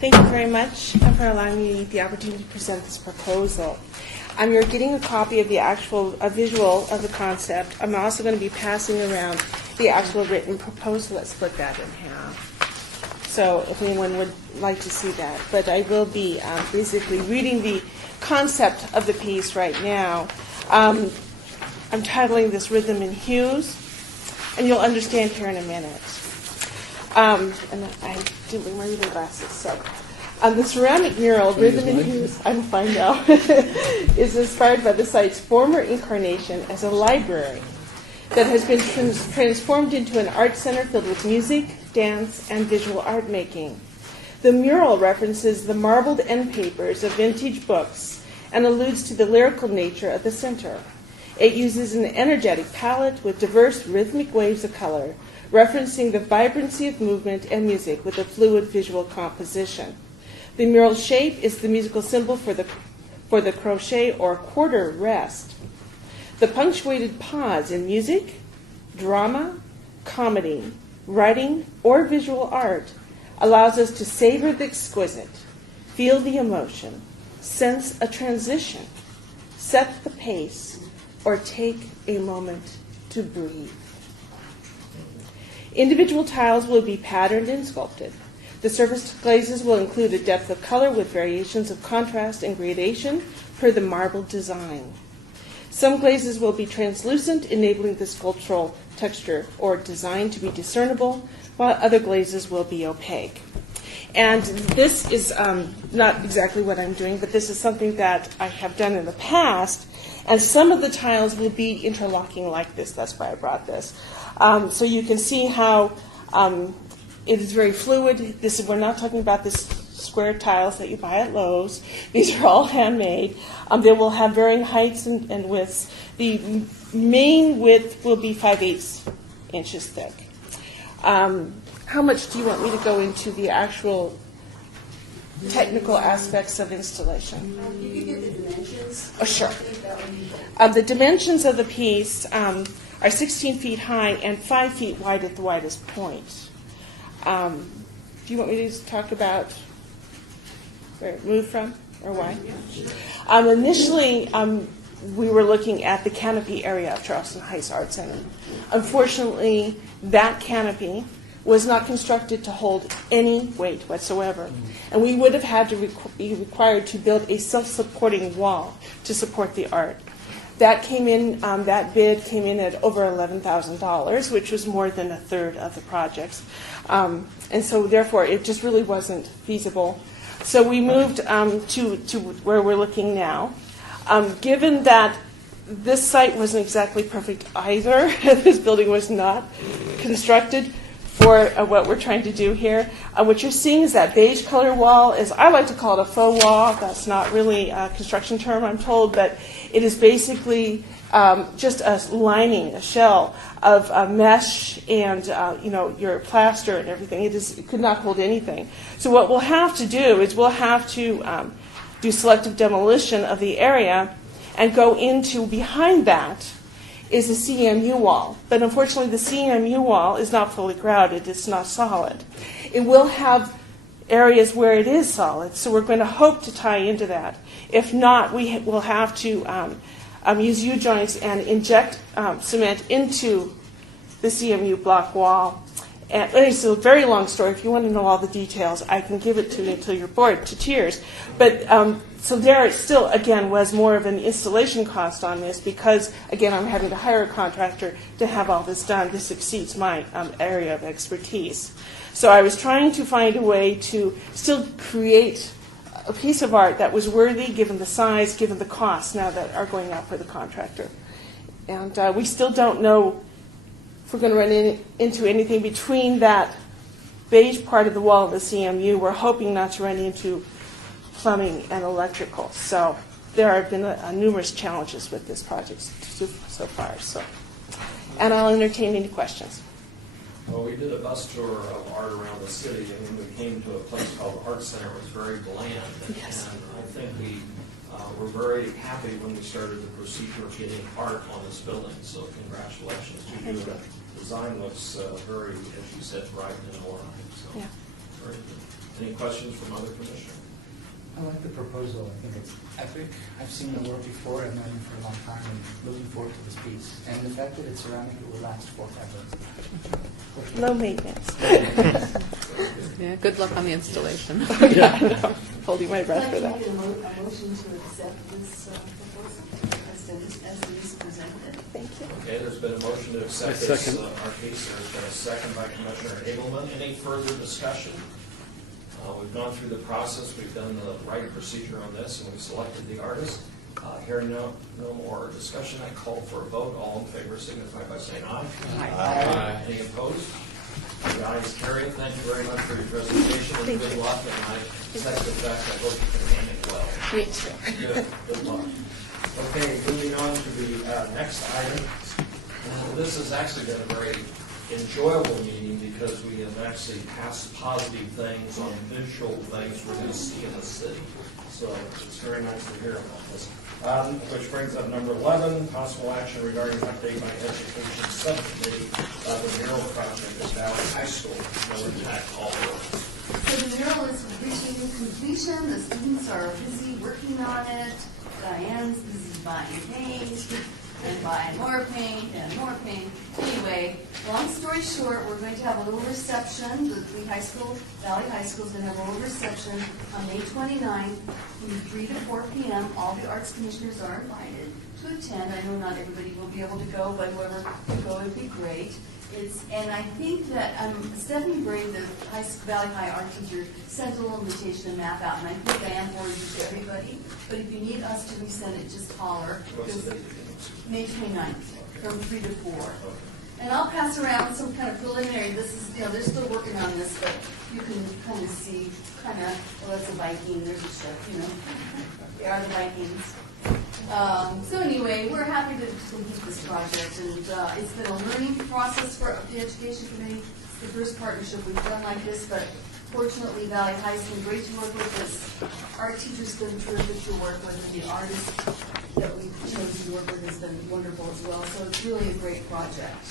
Thank you very much for allowing me the opportunity to present this proposal. You're getting a copy of the actual visual of the concept. I'm also going to be passing around the actual written proposal. Let's split that in half. So if anyone would like to see that. But I will be basically reading the concept of the piece right now. I'm titling this Rhythm and Hues, and you'll understand here in a minute. And I didn't bring my reading glasses, so. The ceramic mural, Rhythm and Hues, I'm fine now, is inspired by the site's former incarnation as a library that has been transformed into an art center filled with music, dance, and visual art making. The mural references the marbled end papers of vintage books and alludes to the lyrical nature of the center. It uses an energetic palette with diverse rhythmic waves of color, referencing the vibrancy of movement and music with a fluid visual composition. The mural shape is the musical symbol for the crochet or quarter rest. The punctuated pause in music, drama, comedy, writing, or visual art allows us to savor the exquisite, feel the emotion, sense a transition, set the pace, or take a moment to breathe. Individual tiles will be patterned and sculpted. The surface glazes will include a depth of color with variations of contrast and gradation per the marbled design. Some glazes will be translucent, enabling the sculptural texture or design to be discernible, while other glazes will be opaque. And this is not exactly what I'm doing, but this is something that I have done in the past, and some of the tiles will be interlocking like this. That's why I brought this. So you can see how it is very fluid. We're not talking about this square tiles that you buy at Lowe's. These are all handmade. They will have varying heights and widths. The main width will be 5/8 inches thick. How much do you want me to go into the actual technical aspects of installation? You could get the dimensions. Oh, sure. I think that would be The dimensions of the piece are 16 feet high and 5 feet wide at the widest point. Do you want me to just talk about where it moved from or why? Initially, we were looking at the canopy area of Charleston Heights Art Center. Unfortunately, that canopy was not constructed to hold any weight whatsoever. And we would have had to be required to build a self-supporting wall to support the art. That came in, that bid came in at over $11,000, which was more than a third of the projects. And so therefore, it just really wasn't feasible. So we moved to where we're looking now. Given that this site wasn't exactly perfect either, this building was not constructed for what we're trying to do here. What you're seeing is that beige color wall is, I like to call it a faux wall. That's not really a construction term, I'm told, but it is basically just a lining, a shell of mesh and your plaster and everything. It could not hold anything. So what we'll have to do is we'll have to do selective demolition of the area and go into behind that is a CMU wall. But unfortunately, the CMU wall is not fully grouted. It's not solid. It will have areas where it is solid, so we're going to hope to tie into that. If not, we will have to use U-joints and inject cement into the CMU block wall And it's a very long story. If you want to know all the details, I can give it to you until you're bored to tears. But so there still, again, was more of an installation cost on this because, again, I'm having to hire a contractor to have all this done. This exceeds my area of expertise. So I was trying to find a way to still create a piece of art that was worthy given the size, given the costs now that are going out for the contractor. And we still don't know if we're going to run into anything between that beige part of the wall of the CMU. We're hoping not to run into plumbing and electrical. So there have been numerous challenges with this project so far. And I'll entertain any questions. Well, we did a bus tour of art around the city, and when we came to a place called the Art Center, it was very bland. Yes. And I think we were very happy when we started the procedure of getting art on this building. So congratulations to you. The design looks very, as you said, bright and alive. So Yeah. very good. Any questions from other commissioners? I like the proposal. I think it's epic. I've seen the work before and known you for a long time and looking forward to this piece. And the fact that it's ceramic, it will last forever. Low maintenance. Yeah, good luck on the installation. Yeah, I know. Holding my breath for that. I'd like to make a motion to accept this proposal as it is presented. Thank you. Okay, there's been a motion to accept I this second. art piece. There's been a second by Commissioner Abelman. Any further discussion? We've gone through the process. We've done the right procedure on this, and we've selected the artist. Hearing no more discussion, I call for a vote. All in favor signify by saying aye. Aye. Any opposed? The ayes carry it. Thank you very much for your presentation, and Thank good you. luck. And I accept the fact I hope you can handle it well. Me too. Good luck. Okay, moving on to the next item. This has actually been a very enjoyable meeting because we have actually passed positive things on visual things we're going to see in the city. So it's very nice to hear about this. Which brings up number 11, possible action regarding update by Education Subcommittee of the mural project at Valley High School. No impact all works. So the mural is reaching completion. The students are busy working on it. Diane's busy buying paint and buying more paint and more paint. Anyway, long story short, we're going to have a little reception. The Valley High School is going to have a little reception on May 29th from 3 to 4 p.m. All the arts commissioners are invited to attend. I know not everybody will be able to go, but whoever can go, it would be great. And I think that Stephanie Bray, the Valley High art teacher, sent a little invitation and map out, and I think Diane forwarded it to everybody. But if you need us to resend it, just holler. What's the date again? May 29th, from 3 to 4. And I'll pass around some kind of preliminary, this is, they're still working on this, but you can kind of see, well, that's a Viking, there's a ship, They are the Vikings. So anyway, we're happy to complete this project, and it's been a learning process for the Education Committee. It's the first partnership we've done like this, but fortunately, Valley High's been great to work with. Our teachers been terrific to work with, and the artist that we chose to work with has been wonderful as well. So it's really a great project.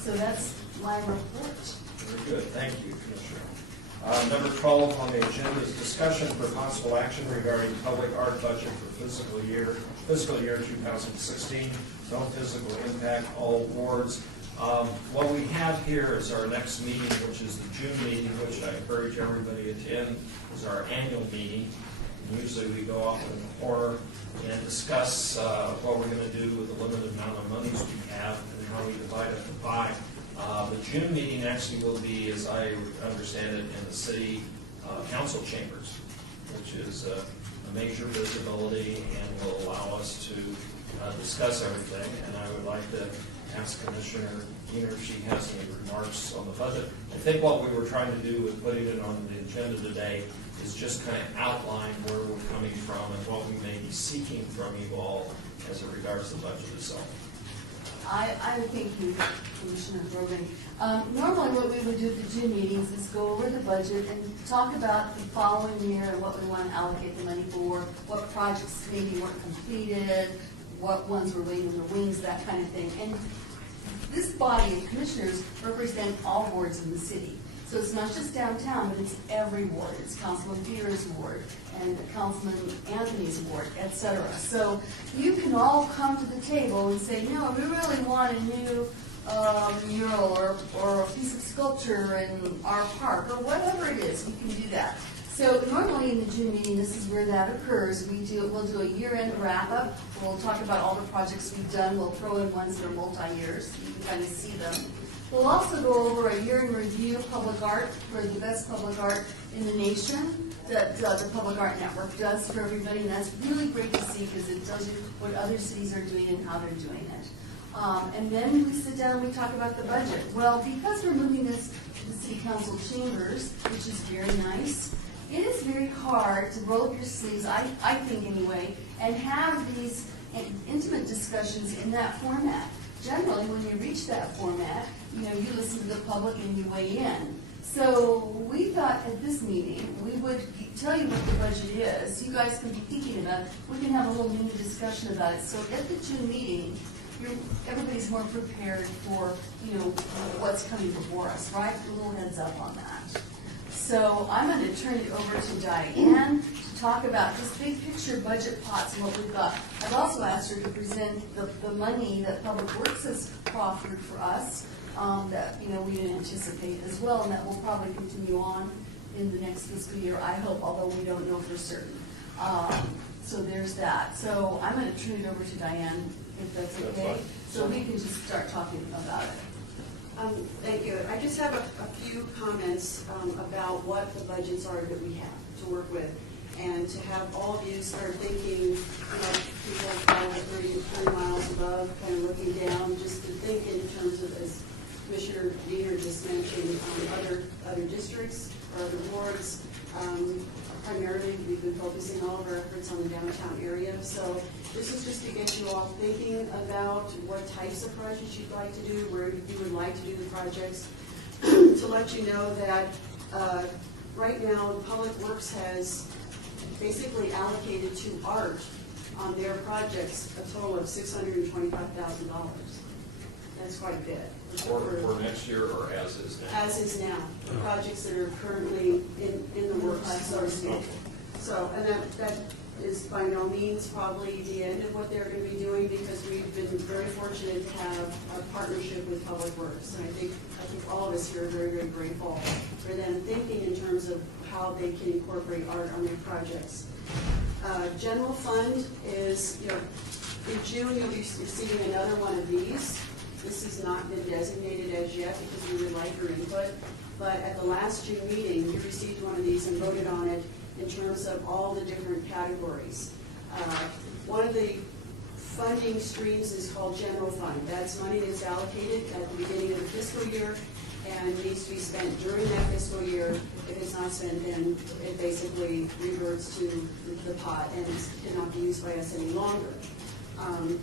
So that's my report. Very good. Thank you, Commissioner. Number 12 on the agenda is discussion for possible action regarding public art budget for fiscal year 2016. No physical impact, all awards. What we have here is our next meeting, which is the June meeting, which I encourage everybody to attend, is our annual meeting. And usually we go off in the corner and discuss what we're going to do with the limited amount of monies we have and how we divide up the pie. The June meeting actually will be, as I understand it, in the city council chambers, which is a major visibility and will allow us to discuss everything. And I would like to ask Commissioner Diener if she has any remarks on the budget. I think what we were trying to do with putting it on the agenda today is just kind of outline where we're coming from and what we may be seeking from you all as it regards to the budget itself. I would thank you, Commissioner Brogan. Normally what we would do at the June meetings is go over the budget and talk about the following year and what we want to allocate the money for, what projects maybe weren't completed, what ones were waiting in the wings, that kind of thing. And this body of commissioners represent all wards in the city. So it's not just downtown, but it's every ward. It's Councilman Peter's ward and Councilman Anthony's ward, et cetera. So you can all come to the table and say, no, we really want a new mural or a piece of sculpture in our park, or whatever it is, you can do that. So normally in the June meeting, this is where that occurs. We'll do a year-end wrap-up. We'll talk about all the projects we've done. We'll throw in ones that are multi-years, so you can kind of see them. We'll also go over a year in review of public art, for the best public art in the nation that the Public Art Network does for everybody, and that's really great to see because it tells you what other cities are doing and how they're doing it. And then we sit down and we talk about the budget. Well, because we're moving this to the City Council chambers, which is very nice, it is very hard to roll up your sleeves, I think anyway, and have these intimate discussions in that format. Generally, when you reach that format, you listen to the public and you weigh in. So we thought at this meeting, we would tell you what the budget is. You guys can be thinking about it. We can have a little mini discussion about it. So at the June meeting, everybody's more prepared for, what's coming before us, right? A little heads up on that. So I'm going to turn it over to Diane to talk about this big picture budget pots and what we've got. I've also asked her to present the money that Public Works has proffered for us that we didn't anticipate as well, and that will probably continue on in the next fiscal year, I hope, although we don't know for certain. So there's that. So I'm going to turn it over to Diane, if that's okay. So we can just start talking about it. Thank you. I just have a few comments about what the budgets are that we have to work with, and to have all of you start thinking, people flying 30 miles above, kind of looking down, just to think in terms of, as Commissioner Diener just mentioned, other districts or other wards. Primarily, we've been focusing all of our efforts on the downtown area. So this is just to get you all thinking about what types of projects you'd like to do, where you would like to do the projects. To let you know that right now, Public Works has basically allocated to art on their projects a total of $625,000. That's quite a bit. For next year, or as is now? As is now, the projects that are currently in the works, so to speak. So, and that is by no means probably the end of what they're going to be doing, because we've been very fortunate to have a partnership with Public Works. And I think all of us here are very, very grateful for them thinking in terms of how they can incorporate art on their projects. General fund is, in June you'll be receiving another one of these. This has not been designated as yet because we would like your input, but at the last June meeting, you received one of these and voted on it in terms of all the different categories. One of the funding streams is called general fund. That's money that's allocated at the beginning of the fiscal year and needs to be spent during that fiscal year. If it's not spent, then it basically reverts to the pot and cannot be used by us any longer.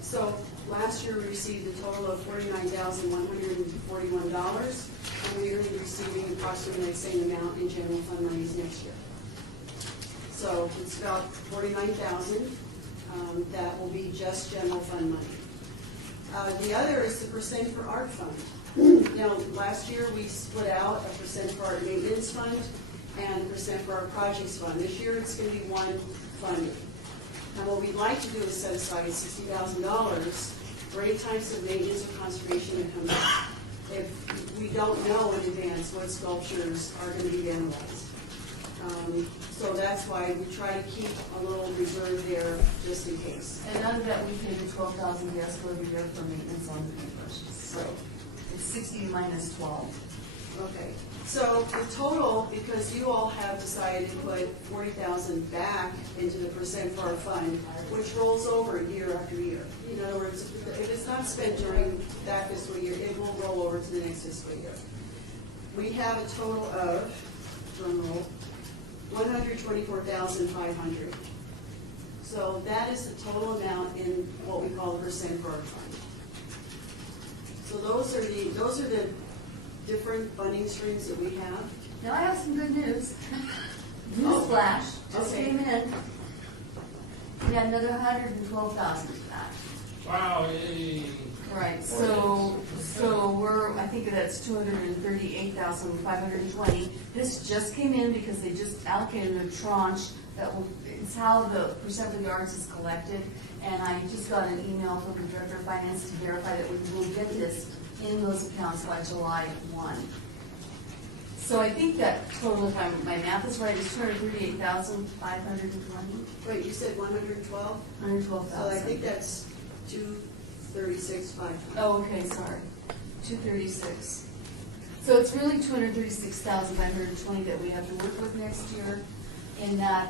So last year we received a total of $49,141, and we are receiving approximately the same amount in general fund monies next year. So it's about $49,000 that will be just general fund money. The other is the percent for art fund. Now, last year we split out a percent for art maintenance fund and a percent for our projects fund. This year it's going to be one fund. Now, what we'd like to do is set aside $60,000 for any types of maintenance or conservation that come up. If we don't know in advance what sculptures are going to be vandalized. So that's why we try to keep a little reserve there just in case. And out of that, we pay the $12,000 gas bill every year for maintenance on the paintbrushes. So it's 60 minus 12. Okay. So the total, because you all have decided to put $40,000 back into the percent for our fund, which rolls over year after year. In other words, if it's not spent during that fiscal year, it will roll over to the next fiscal year. We have a total of, drum roll, $124,500. So that is the total amount in what we call the percent for our fund. So those are the different funding streams that we have. Now I have some good news. Newsflash just came in. We had another $112,000 back. Wow, yay. Right, so we're, I think that's $238,520. This just came in because they just allocated a tranche that will, it's how the percent of the arts is collected. And I just got an email from the Director of Finance to verify that we will get this in those accounts by July 1. So I think that total, if my math is right, is 238,520, Wait, you said 112? 112,000. So I think that's 236,500. Oh, okay, sorry. 236. So it's really 236,520 that we have to work with next year in the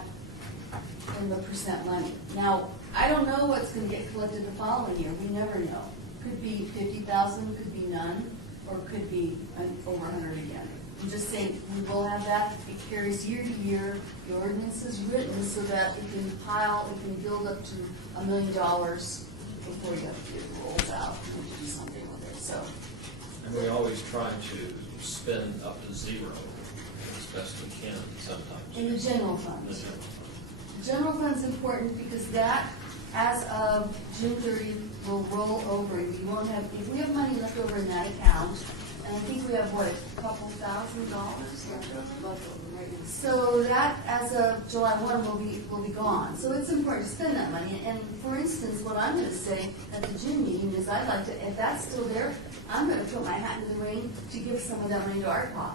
percent money. Now, I don't know what's going to get collected the following year. We never know. Could be 50,000, could be none, or could be over 100 again. I'm just saying, we will have that. It carries year to year. The ordinance is written so that it can build up to $1 million before you have to get it rolled out and do something with it, so. And we always try to spend up to zero as best we can sometimes. In the general fund. The general fund. General fund's important because that, as of June 30, will roll over. We won't have, if we have money left over in that account, and I think we have, what, a couple $1,000 left over? So that, as of July 1, will be gone. So it's important to spend that money. And for instance, what I'm going to say at the June meeting is I'd like to, if that's still there, I'm going to put my hat in the ring to give some of that money to ARPA,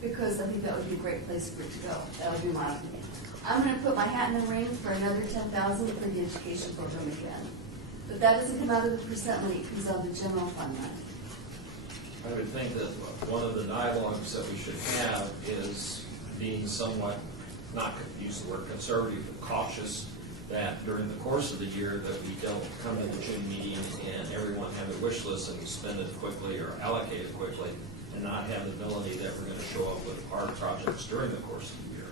because I think that would be a great place for it to go. That would be my opinion. I'm going to put my hat in the ring for another $10,000 for the education program again. But that doesn't come out of the percent money, it comes out of the general fund money. I would think that one of the dialogues that we should have is being somewhat, not to use the word conservative, but cautious, that during the course of the year that we don't come to the June meeting and everyone have a wish list and we spend it quickly or allocate it quickly and not have the ability that we're going to show up with hard projects during the course of the year.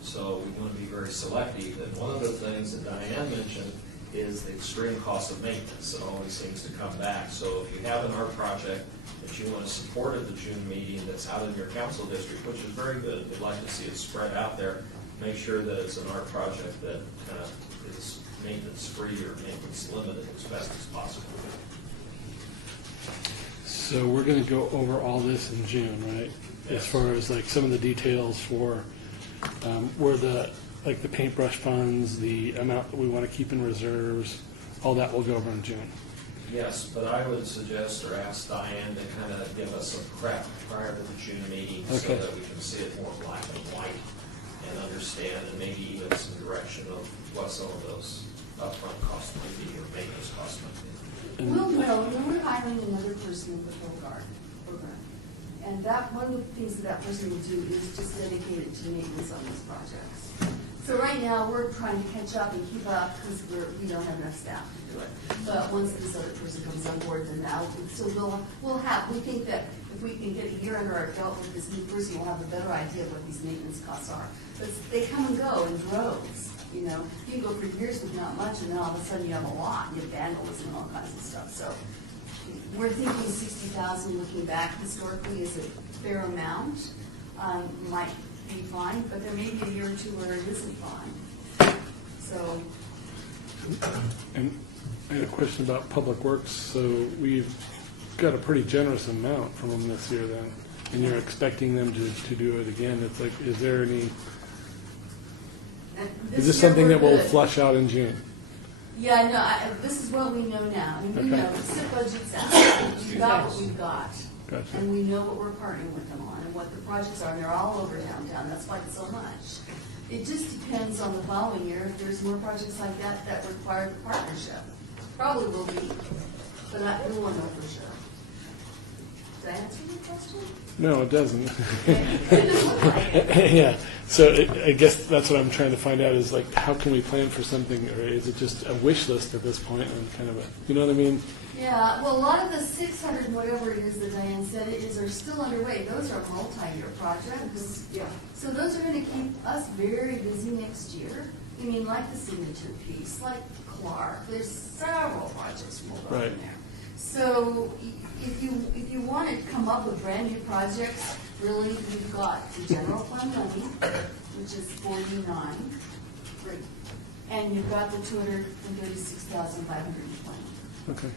So we want to be very selective. And one of the things that Diane mentioned is the extreme cost of maintenance. It always seems to come back. So if you have an art project that you want to support at the June meeting that's out in your council district, which is very good, we'd like to see it spread out there, make sure that it's an art project that is maintenance-free or maintenance-limited as best as possible. So we're going to go over all this in June, right? As far as like some of the details for where the paintbrush funds, the amount that we want to keep in reserves, all that will go over in June. Yes, but I would suggest or ask Diane to kind of give us some prep prior to the June meeting so Okay. that we can see it more black and white and understand, and maybe even some direction of what some of those upfront costs might be or maintenance costs might be. We'll know, we're hiring another person in the Patrol Guard program. And that, one of the things that person will do is just dedicate it to maintenance on these projects. So right now, we're trying to catch up and keep up because we don't have enough staff to do it. But once this other person comes on board, then we think that if we can get a year under our belt with this new person, we'll have a better idea of what these maintenance costs are. But they come and go in droves. You know, you can go for years with not much, and then all of a sudden you have a lot. You have vandalism and all kinds of stuff. So we're thinking 60,000. Looking back historically is a fair amount. Might be fine, but there may be a year or two where it isn't fine. So. And I had a question about Public Works. So we've got a pretty generous amount from them this year then, and you're expecting them to do it again. It's like, is there any... Is this something that will flush out in June? Yeah, no, this is what we know now. I mean, we Okay. know, the SIP budget's out. We've got what we've got. Gotcha. And we know what we're partnering with them on and what the projects are. And they're all over downtown. That's why it's so much. It just depends on the following year. If there's more projects like that that require the partnership. Probably will be, but we won't know for sure. Did I answer your question? No, it doesn't. Yeah. So I guess that's what I'm trying to find out is like, how can we plan for something, or is it just a wish list at this point and kind of a, you know what I mean? Yeah, well, a lot of the 600 and whatever it is that Diane said are still underway. Those are multi-year projects. Yeah. So those are going to keep us very busy next year. I mean, like the signature piece, like Clark. There's several projects we'll go in there. So if you want to come up with brand new projects, really, you've got the general fund money, which is 49, and you've got the 236,520. Okay.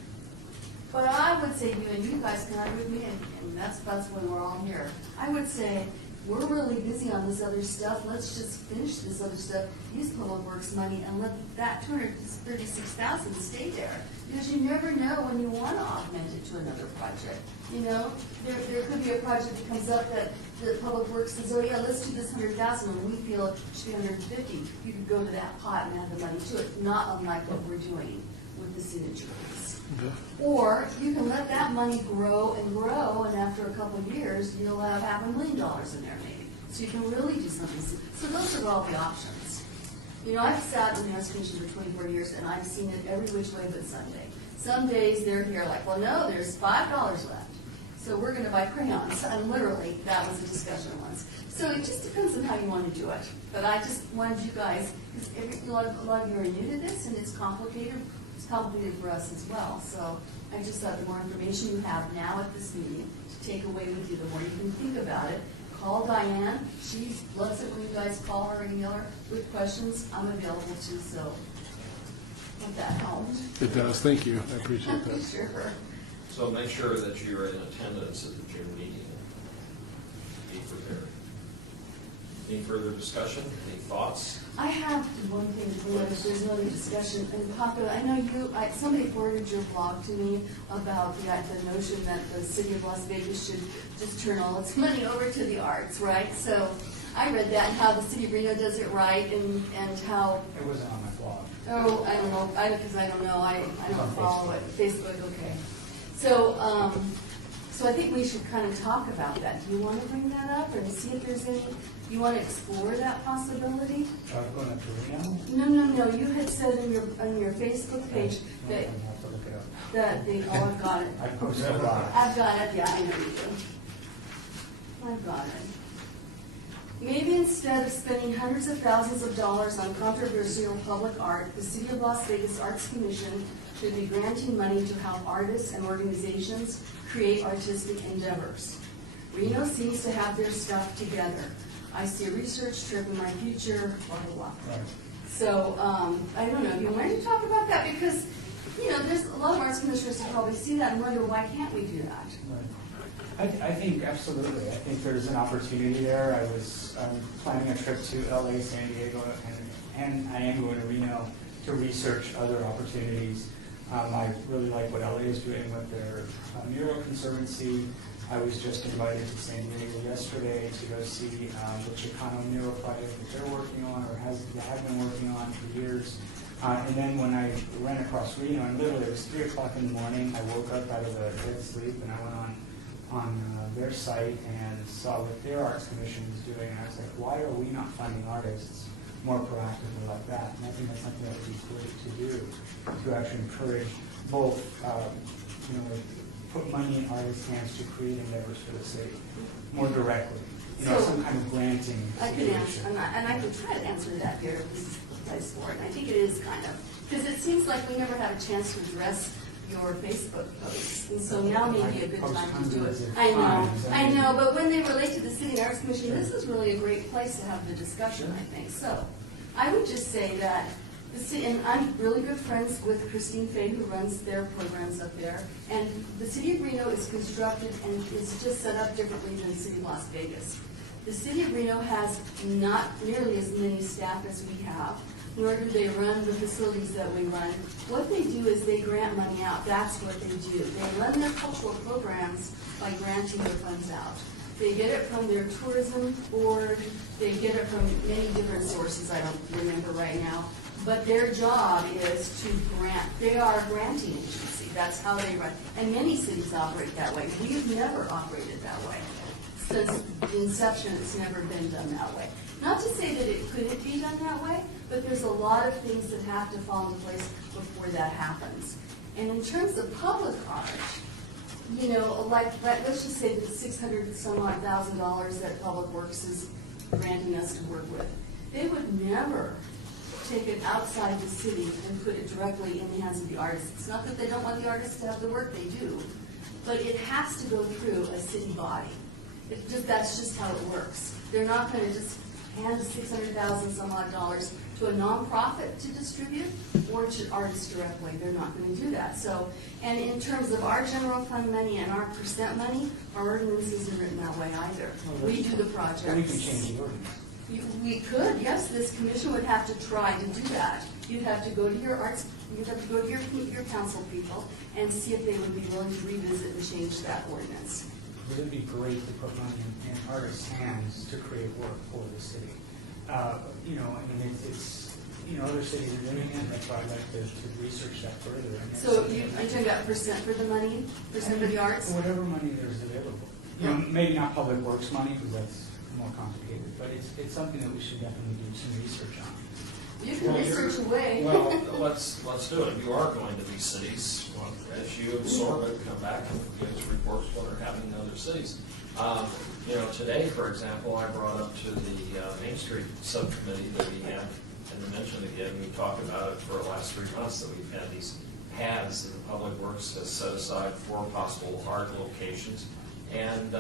But I would say, you guys can argue with me, and that's when we're all here. I would say we're really busy on this other stuff, let's just finish this other stuff, use Public Works money, and let that $236,000 stay there. Because you never know when you want to augment it to another project. You know, there could be a project that comes up that the Public Works says, oh yeah, let's do this 100,000, and we feel it should be 150. You could go to that pot and add the money to it, not unlike what we're doing with the signature list. Or you can let that money grow, and after a couple of years, you'll have $500,000 in there maybe. So you can really do something. So those are all the options. You know, I've sat in the Arts Commission for 24 years, and I've seen it every which way but Sunday. Some days they're here like, well, no, there's $5 left, so we're going to buy crayons. And literally, that was a discussion once. So it just depends on how you want to do it. But I just wanted you guys, because a lot of you are new to this, and it's complicated. It's complicated for us as well. So I just thought the more information you have now at this meeting to take away with you, the more you can think about it. Call Diane. She loves it when you guys call her and email her with questions. I'm available too, so hope that helped. It does, thank you, I appreciate that. Sure. So make sure that you're in attendance at the June meeting. Be prepared. Any further discussion? Any thoughts? I have one thing to bring up, if there's another discussion, and Papa, I know somebody forwarded your blog to me about the notion that the city of Las Vegas should just turn all its money over to the arts, right? So I read that, and how the city of Reno does it right, and how... It wasn't on my blog. Oh, I don't know, because I don't know, I don't follow it. Facebook, okay. So, so I think we should kind of talk about that. Do you want to bring that up, or see if there's any... You want to explore that possibility? Going up to Reno? No. You had said on your Facebook page that I have to look it up. that the I've got it. I posted a lot. I've got it. Yeah, I know you do. I've got it. Maybe instead of spending hundreds of thousands of dollars on controversial public art, the City of Las Vegas Arts Commission should be granting money to help artists and organizations create artistic endeavors. Reno seems to have their stuff together. I see a research trip in my future, blah, blah, blah. Right. So, I don't know, do you want to talk about that? Because, you know, there's a lot of arts commissioners who probably see that and wonder, why can't we do that? Right. I think absolutely. I think there's an opportunity there. I was planning a trip to LA, San Diego, and I am going to Reno to research other opportunities. I really like what LA is doing with their mural conservancy. I was just invited to San Diego yesterday to go see the Chicano mural project that they're working on, or have been working on for years. And then when I ran across Reno, and literally it was 3 o'clock in the morning, I woke up out of a dead sleep, and I went on their site and saw what their arts commission was doing, and I was like, why are we not funding artists more proactively like that? And I think that's something that would be great to do, to actually encourage both, put money in artists' hands to create endeavors for the city more directly. So, some kind of granting I could answer, and I could try to answer that here if this is the place for it. And I think it is kind of, because it seems like we never had a chance to address your Facebook posts, and so now may be a good time to do it. I know, but when they relate to the City Arts Commission, this is really a great place to have the discussion, I think. So, I would just say that and I'm really good friends with Christine Fay, who runs their programs up there. And the City of Reno is constructed and is just set up differently than the City of Las Vegas. The City of Reno has not nearly as many staff as we have, nor do they run the facilities that we run. What they do is they grant money out. That's what they do. They run their cultural programs by granting their funds out. They get it from their tourism board. They get it from many different sources. I don't remember right now. But their job is to grant. They are a granting agency. That's how they run. And many cities operate that way. We've never operated that way. Since inception, it's never been done that way. Not to say that it couldn't be done that way, but there's a lot of things that have to fall into place before that happens. And in terms of public art, like let's just say the $600,000 that Public Works is granting us to work with, they would never take it outside the city and put it directly in the hands of the artists. It's not that they don't want the artists to have the work, they do, but it has to go through a city body. That's just how it works. They're not going to just hand $600,000 some odd dollars to a nonprofit to distribute or to artists directly. They're not going to do that. So, and in terms of our general fund money and our percent money, our ordinance isn't written that way either. We do the projects. Or we can change the ordinance. We could, yes, this commission would have to try to do that. You'd have to go to your arts, you'd have to go to your council people and see if they would be willing to revisit and change that ordinance. It would be great to put money in artists' hands to create work for the city. You know, I mean, it's you know, other cities are doing it, that's why I'd like to research that further. And So you, are you talking about percent for the money, percent for the arts? Whatever money there's available. You know, maybe not public works money, because that's more complicated, but it's something that we should definitely do some research on. You can research away. Well, let's do it. You are going to these cities. Well, as you absorb it, come back and give us reports what are happening in other cities. You know, today, for example, I brought up to the Main Street subcommittee that we have, and to mention again, we talked about it for the last 3 months, that we've had these paths that the Public Works has set aside for possible art locations. And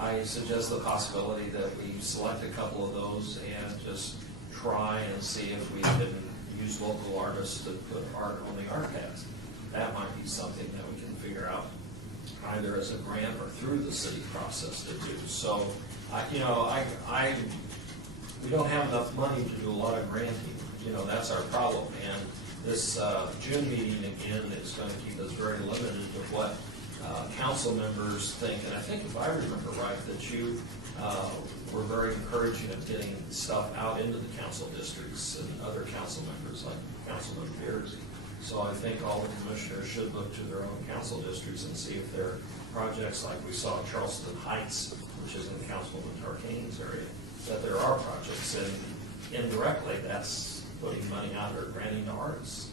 I suggest the possibility that we select a couple of those and just try and see if we can use local artists to put art on the art paths. That might be something that we can figure out either as a grant or through the city process to do. So, you know, we don't have enough money to do a lot of granting. You know, that's our problem. And this June meeting again is going to keep us very limited to what council members think. And I think if I remember right, that you were very encouraging of getting stuff out into the council districts and other council members like Councilman Beers. So I think all the commissioners should look to their own council districts and see if there are projects like we saw in Charleston Heights, which is in Councilwoman Tarkane's area, that there are projects, and indirectly that's putting money out or granting to artists.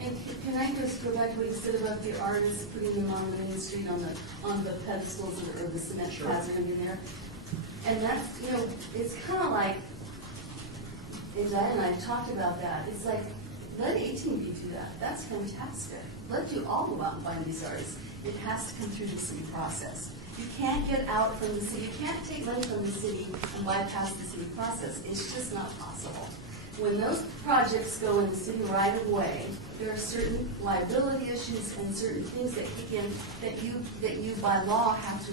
And can I just go back to what you said about the artists putting them on the Main Street on the pedestals or the cement pads are going to be there? And that's, you know, it's kind of like, and Diane and I talked about that. It's like, let 18B do that. That's fantastic. Let you all go out and find these artists. It has to come through the city process. You can't get out from the city. You can't take money from the city and bypass the city process. It's just not possible. When those projects go in the city right away, there are certain liability issues and certain things that kick in that you by law have to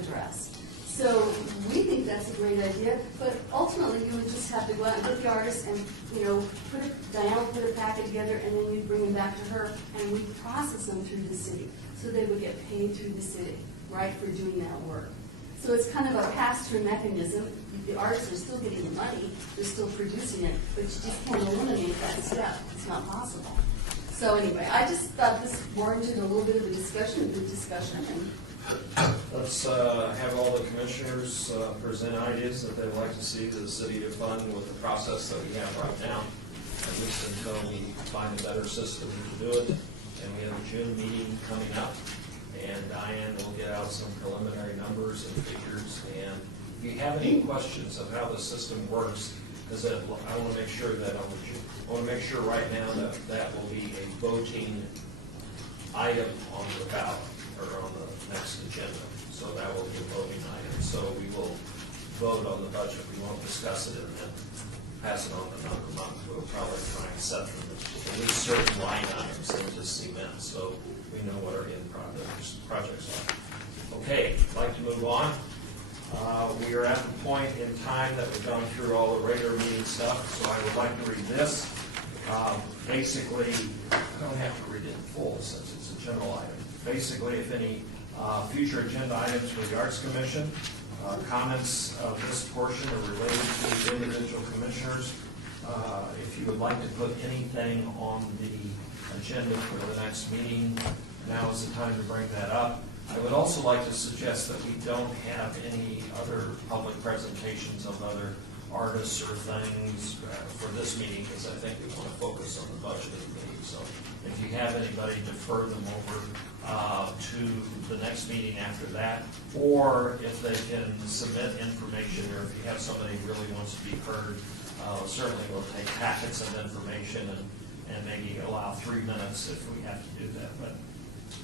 address. So we think that's a great idea, but ultimately you would just have to go out and get the artist and, you know, Diane will put a packet together and then you'd bring them back to her and we'd process them through the city. So they would get paid through the city, right, for doing that work. So it's kind of a pass-through mechanism. The artists are still getting the money, they're still producing it, but you just can't eliminate that step. It's not possible. So anyway, I just thought this warranted a little bit of a discussion, good discussion. And let's have all the commissioners present ideas that they'd like to see the city to fund with the process that we have right now, at least until we find a better system to do it. And we have a June meeting coming up, and Diane will get out some preliminary numbers and figures. And if you have any questions of how the system works, because I want to make sure that I want to make sure right now that that will be a voting item on the ballot or on the next agenda. So that will be a voting item. So we will vote on the budget. We won't discuss it and then pass it on to another month. We'll probably try and set them at least certain line items into cement so we know what our end projects are. Okay, I'd like to move on. We are at the point in time that we've gone through all the regular meeting stuff, so I would like to read this. Basically, I don't have to read it in full since it's a general item. Basically, if any future agenda items for the Arts Commission, comments of this portion are related to the individual commissioners. If you would like to put anything on the agenda for the next meeting, now is the time to bring that up. I would also like to suggest that we don't have any other public presentations of other artists or things for this meeting, because I think we want to focus on the budget of the meeting. So if you have anybody, defer them over to the next meeting after that, or if they can submit information, or if you have somebody who really wants to be heard, certainly we'll take packets of information and maybe allow 3 minutes if we have to do that. But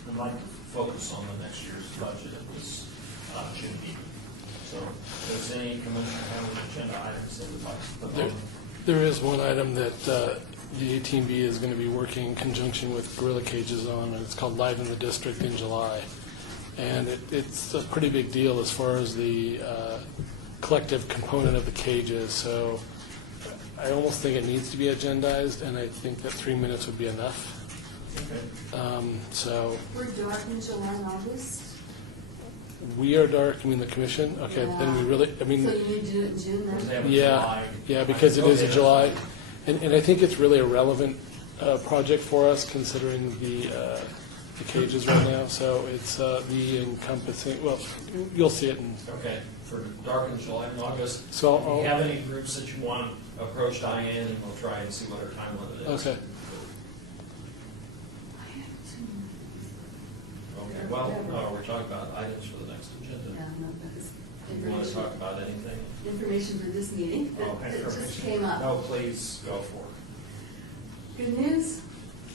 I'd like to focus on the next year's budget at this June meeting. So, does any commissioner have any agenda items they would like to put on? There is one item that the ATB is going to be working in conjunction with Gorilla Cages on, and it's called Live in the District in July. And it's a pretty big deal as far as the collective component of the cages. So I almost think it needs to be agendized, and I think that 3 minutes would be enough. So We're dark in July and August. we are dark, you mean the commission? Okay, then we really, I mean. So you need to do it in June then? Yeah, because it is a July, and I think it's really a relevant project for us considering the cages right now. So it's the encompassing. Well, you'll see it in. Okay, for dark in July and August. So If you have any groups that you want to approach Diane, and we'll try and see what her time limit is. Okay. Okay. Well, no, we're talking about items for the next agenda. Yeah, no, that's You want to talk about anything? information for this meeting Oh, that just information. came up. No, please go for it. Good news.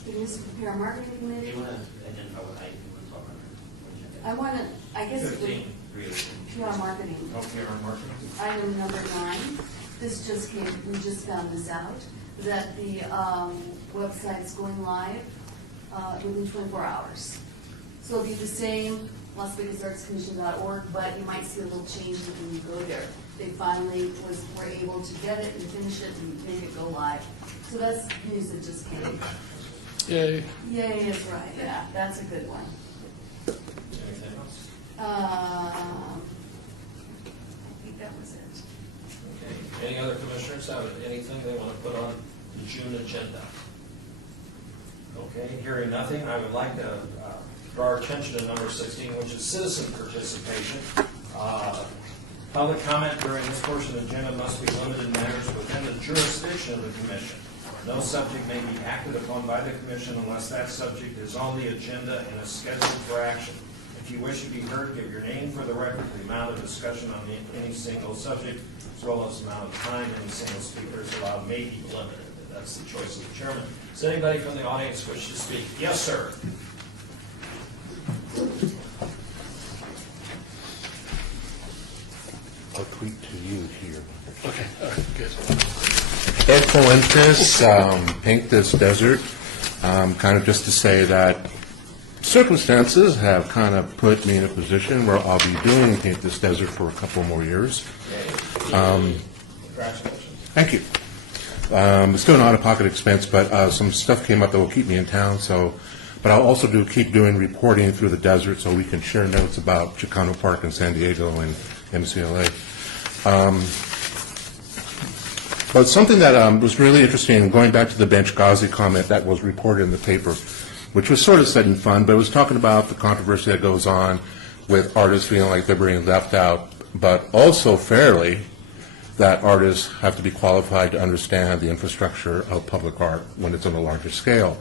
Good news for PR Marketing Committee. You want to identify what item you want to talk about? I want to, I guess, it 15. would- PR Marketing. Okay, our marketing. Item number 9, this just came, we just found this out, that the website's going live within 24 hours. So it'll be the same, LasVegasArtsCommission.org, but you might see a little change when you go there. They finally were able to get it and finish it and make it go live. So that's news that just came. Yay. Yay is right, yeah, that's a good one. Anything else? I think that was it. Okay. Any other commissioners have anything they want to put on the June agenda? Okay, hearing nothing, I would like to draw our attention to number 16, which is citizen participation. Public comment during this portion of the agenda must be limited to matters within the jurisdiction of the commission. No subject may be acted upon by the commission unless that subject is on the agenda and is scheduled for action. If you wish to be heard, give your name for the record, the amount of discussion on any single subject, as well as the amount of time any single speaker is allowed may be limited. That's the choice of the chairman. Does anybody from the audience wish to speak? Yes, sir. I'll tweet to you here. Okay, all right, good. Ed Fuentes, Paint This Desert, kind of just to say that circumstances have kind of put me in a position where I'll be doing Paint This Desert for a couple more years. Congratulations. Thank you. It's still an out-of-pocket expense, but some stuff came up that will keep me in town, but I'll also keep doing reporting through the desert so we can share notes about Chicano Park in San Diego and MCLA. But something that was really interesting, going back to the Benghazi comment that was reported in the paper, which was sort of said in fun, but it was talking about the controversy that goes on with artists feeling like they're being left out, but also fairly that artists have to be qualified to understand the infrastructure of public art when it's on a larger scale.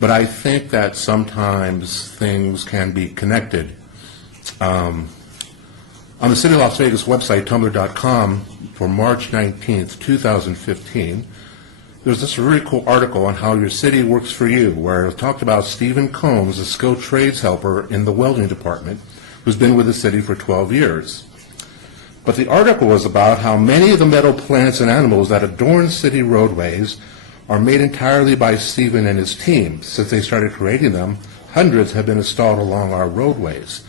But I think that sometimes things can be connected. On the City of Las Vegas website, tumblr.com, for March 19th, 2015, there's this really cool article on how your city works for you, where it talked about Stephen Combs, a skilled trades helper in the welding department, who's been with the city for 12 years. But the article was about how many of the metal plants and animals that adorn city roadways are made entirely by Stephen and his team. Since they started creating them, hundreds have been installed along our roadways.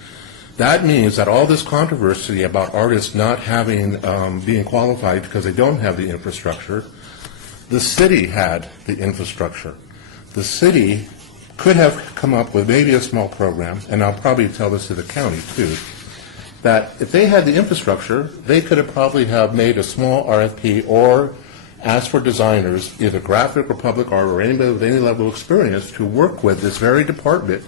That means that all this controversy about artists not having, being qualified because they don't have the infrastructure, the city had the infrastructure. The city could have come up with maybe a small program, and I'll probably tell this to the county too, that if they had the infrastructure, they could have probably have made a small RFP or asked for designers, either graphic or public art or anybody with any level of experience, to work with this very department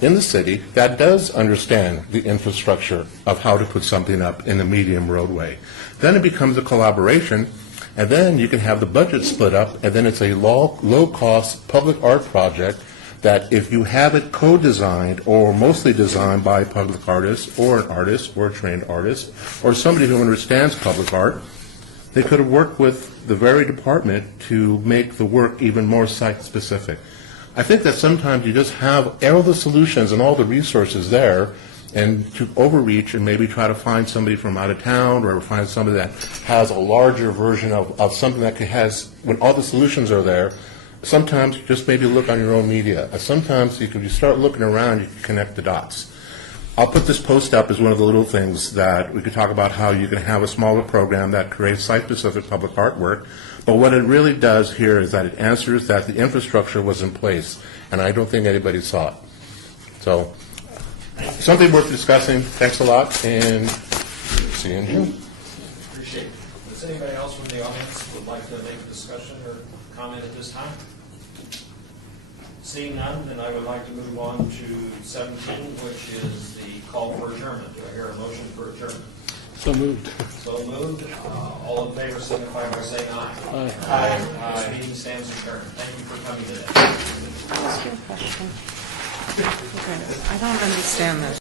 in the city that does understand the infrastructure of how to put something up in a medium roadway. Then it becomes a collaboration, and then you can have the budget split up, and then it's a low-cost public art project that if you have it co-designed or mostly designed by public artists or an artist or a trained artist or somebody who understands public art, they could have worked with the very department to make the work even more site-specific. I think that sometimes you just have all the solutions and all the resources there, and to overreach and maybe try to find somebody from out of town or find somebody that has a larger version of something that has, when all the solutions are there, sometimes you just maybe look on your own media. Sometimes you start looking around, you can connect the dots. I'll put this post up as one of the little things that we could talk about how you can have a smaller program that creates site-specific public artwork. But what it really does here is that it answers that the infrastructure was in place, and I don't think anybody saw it. So, something worth discussing. Thanks a lot, and see you in June. Appreciate it. Does anybody else from the audience would like to make a discussion or comment at this time? Seeing none, then I would like to move on to 17, which is the call for adjournment. Do I hear a motion for adjournment? So moved. So moved. All in favor signify by saying aye. Aye. Aye. This meeting stands adjourned. Thank you for coming today. Ask you a question. Okay, I don't understand this.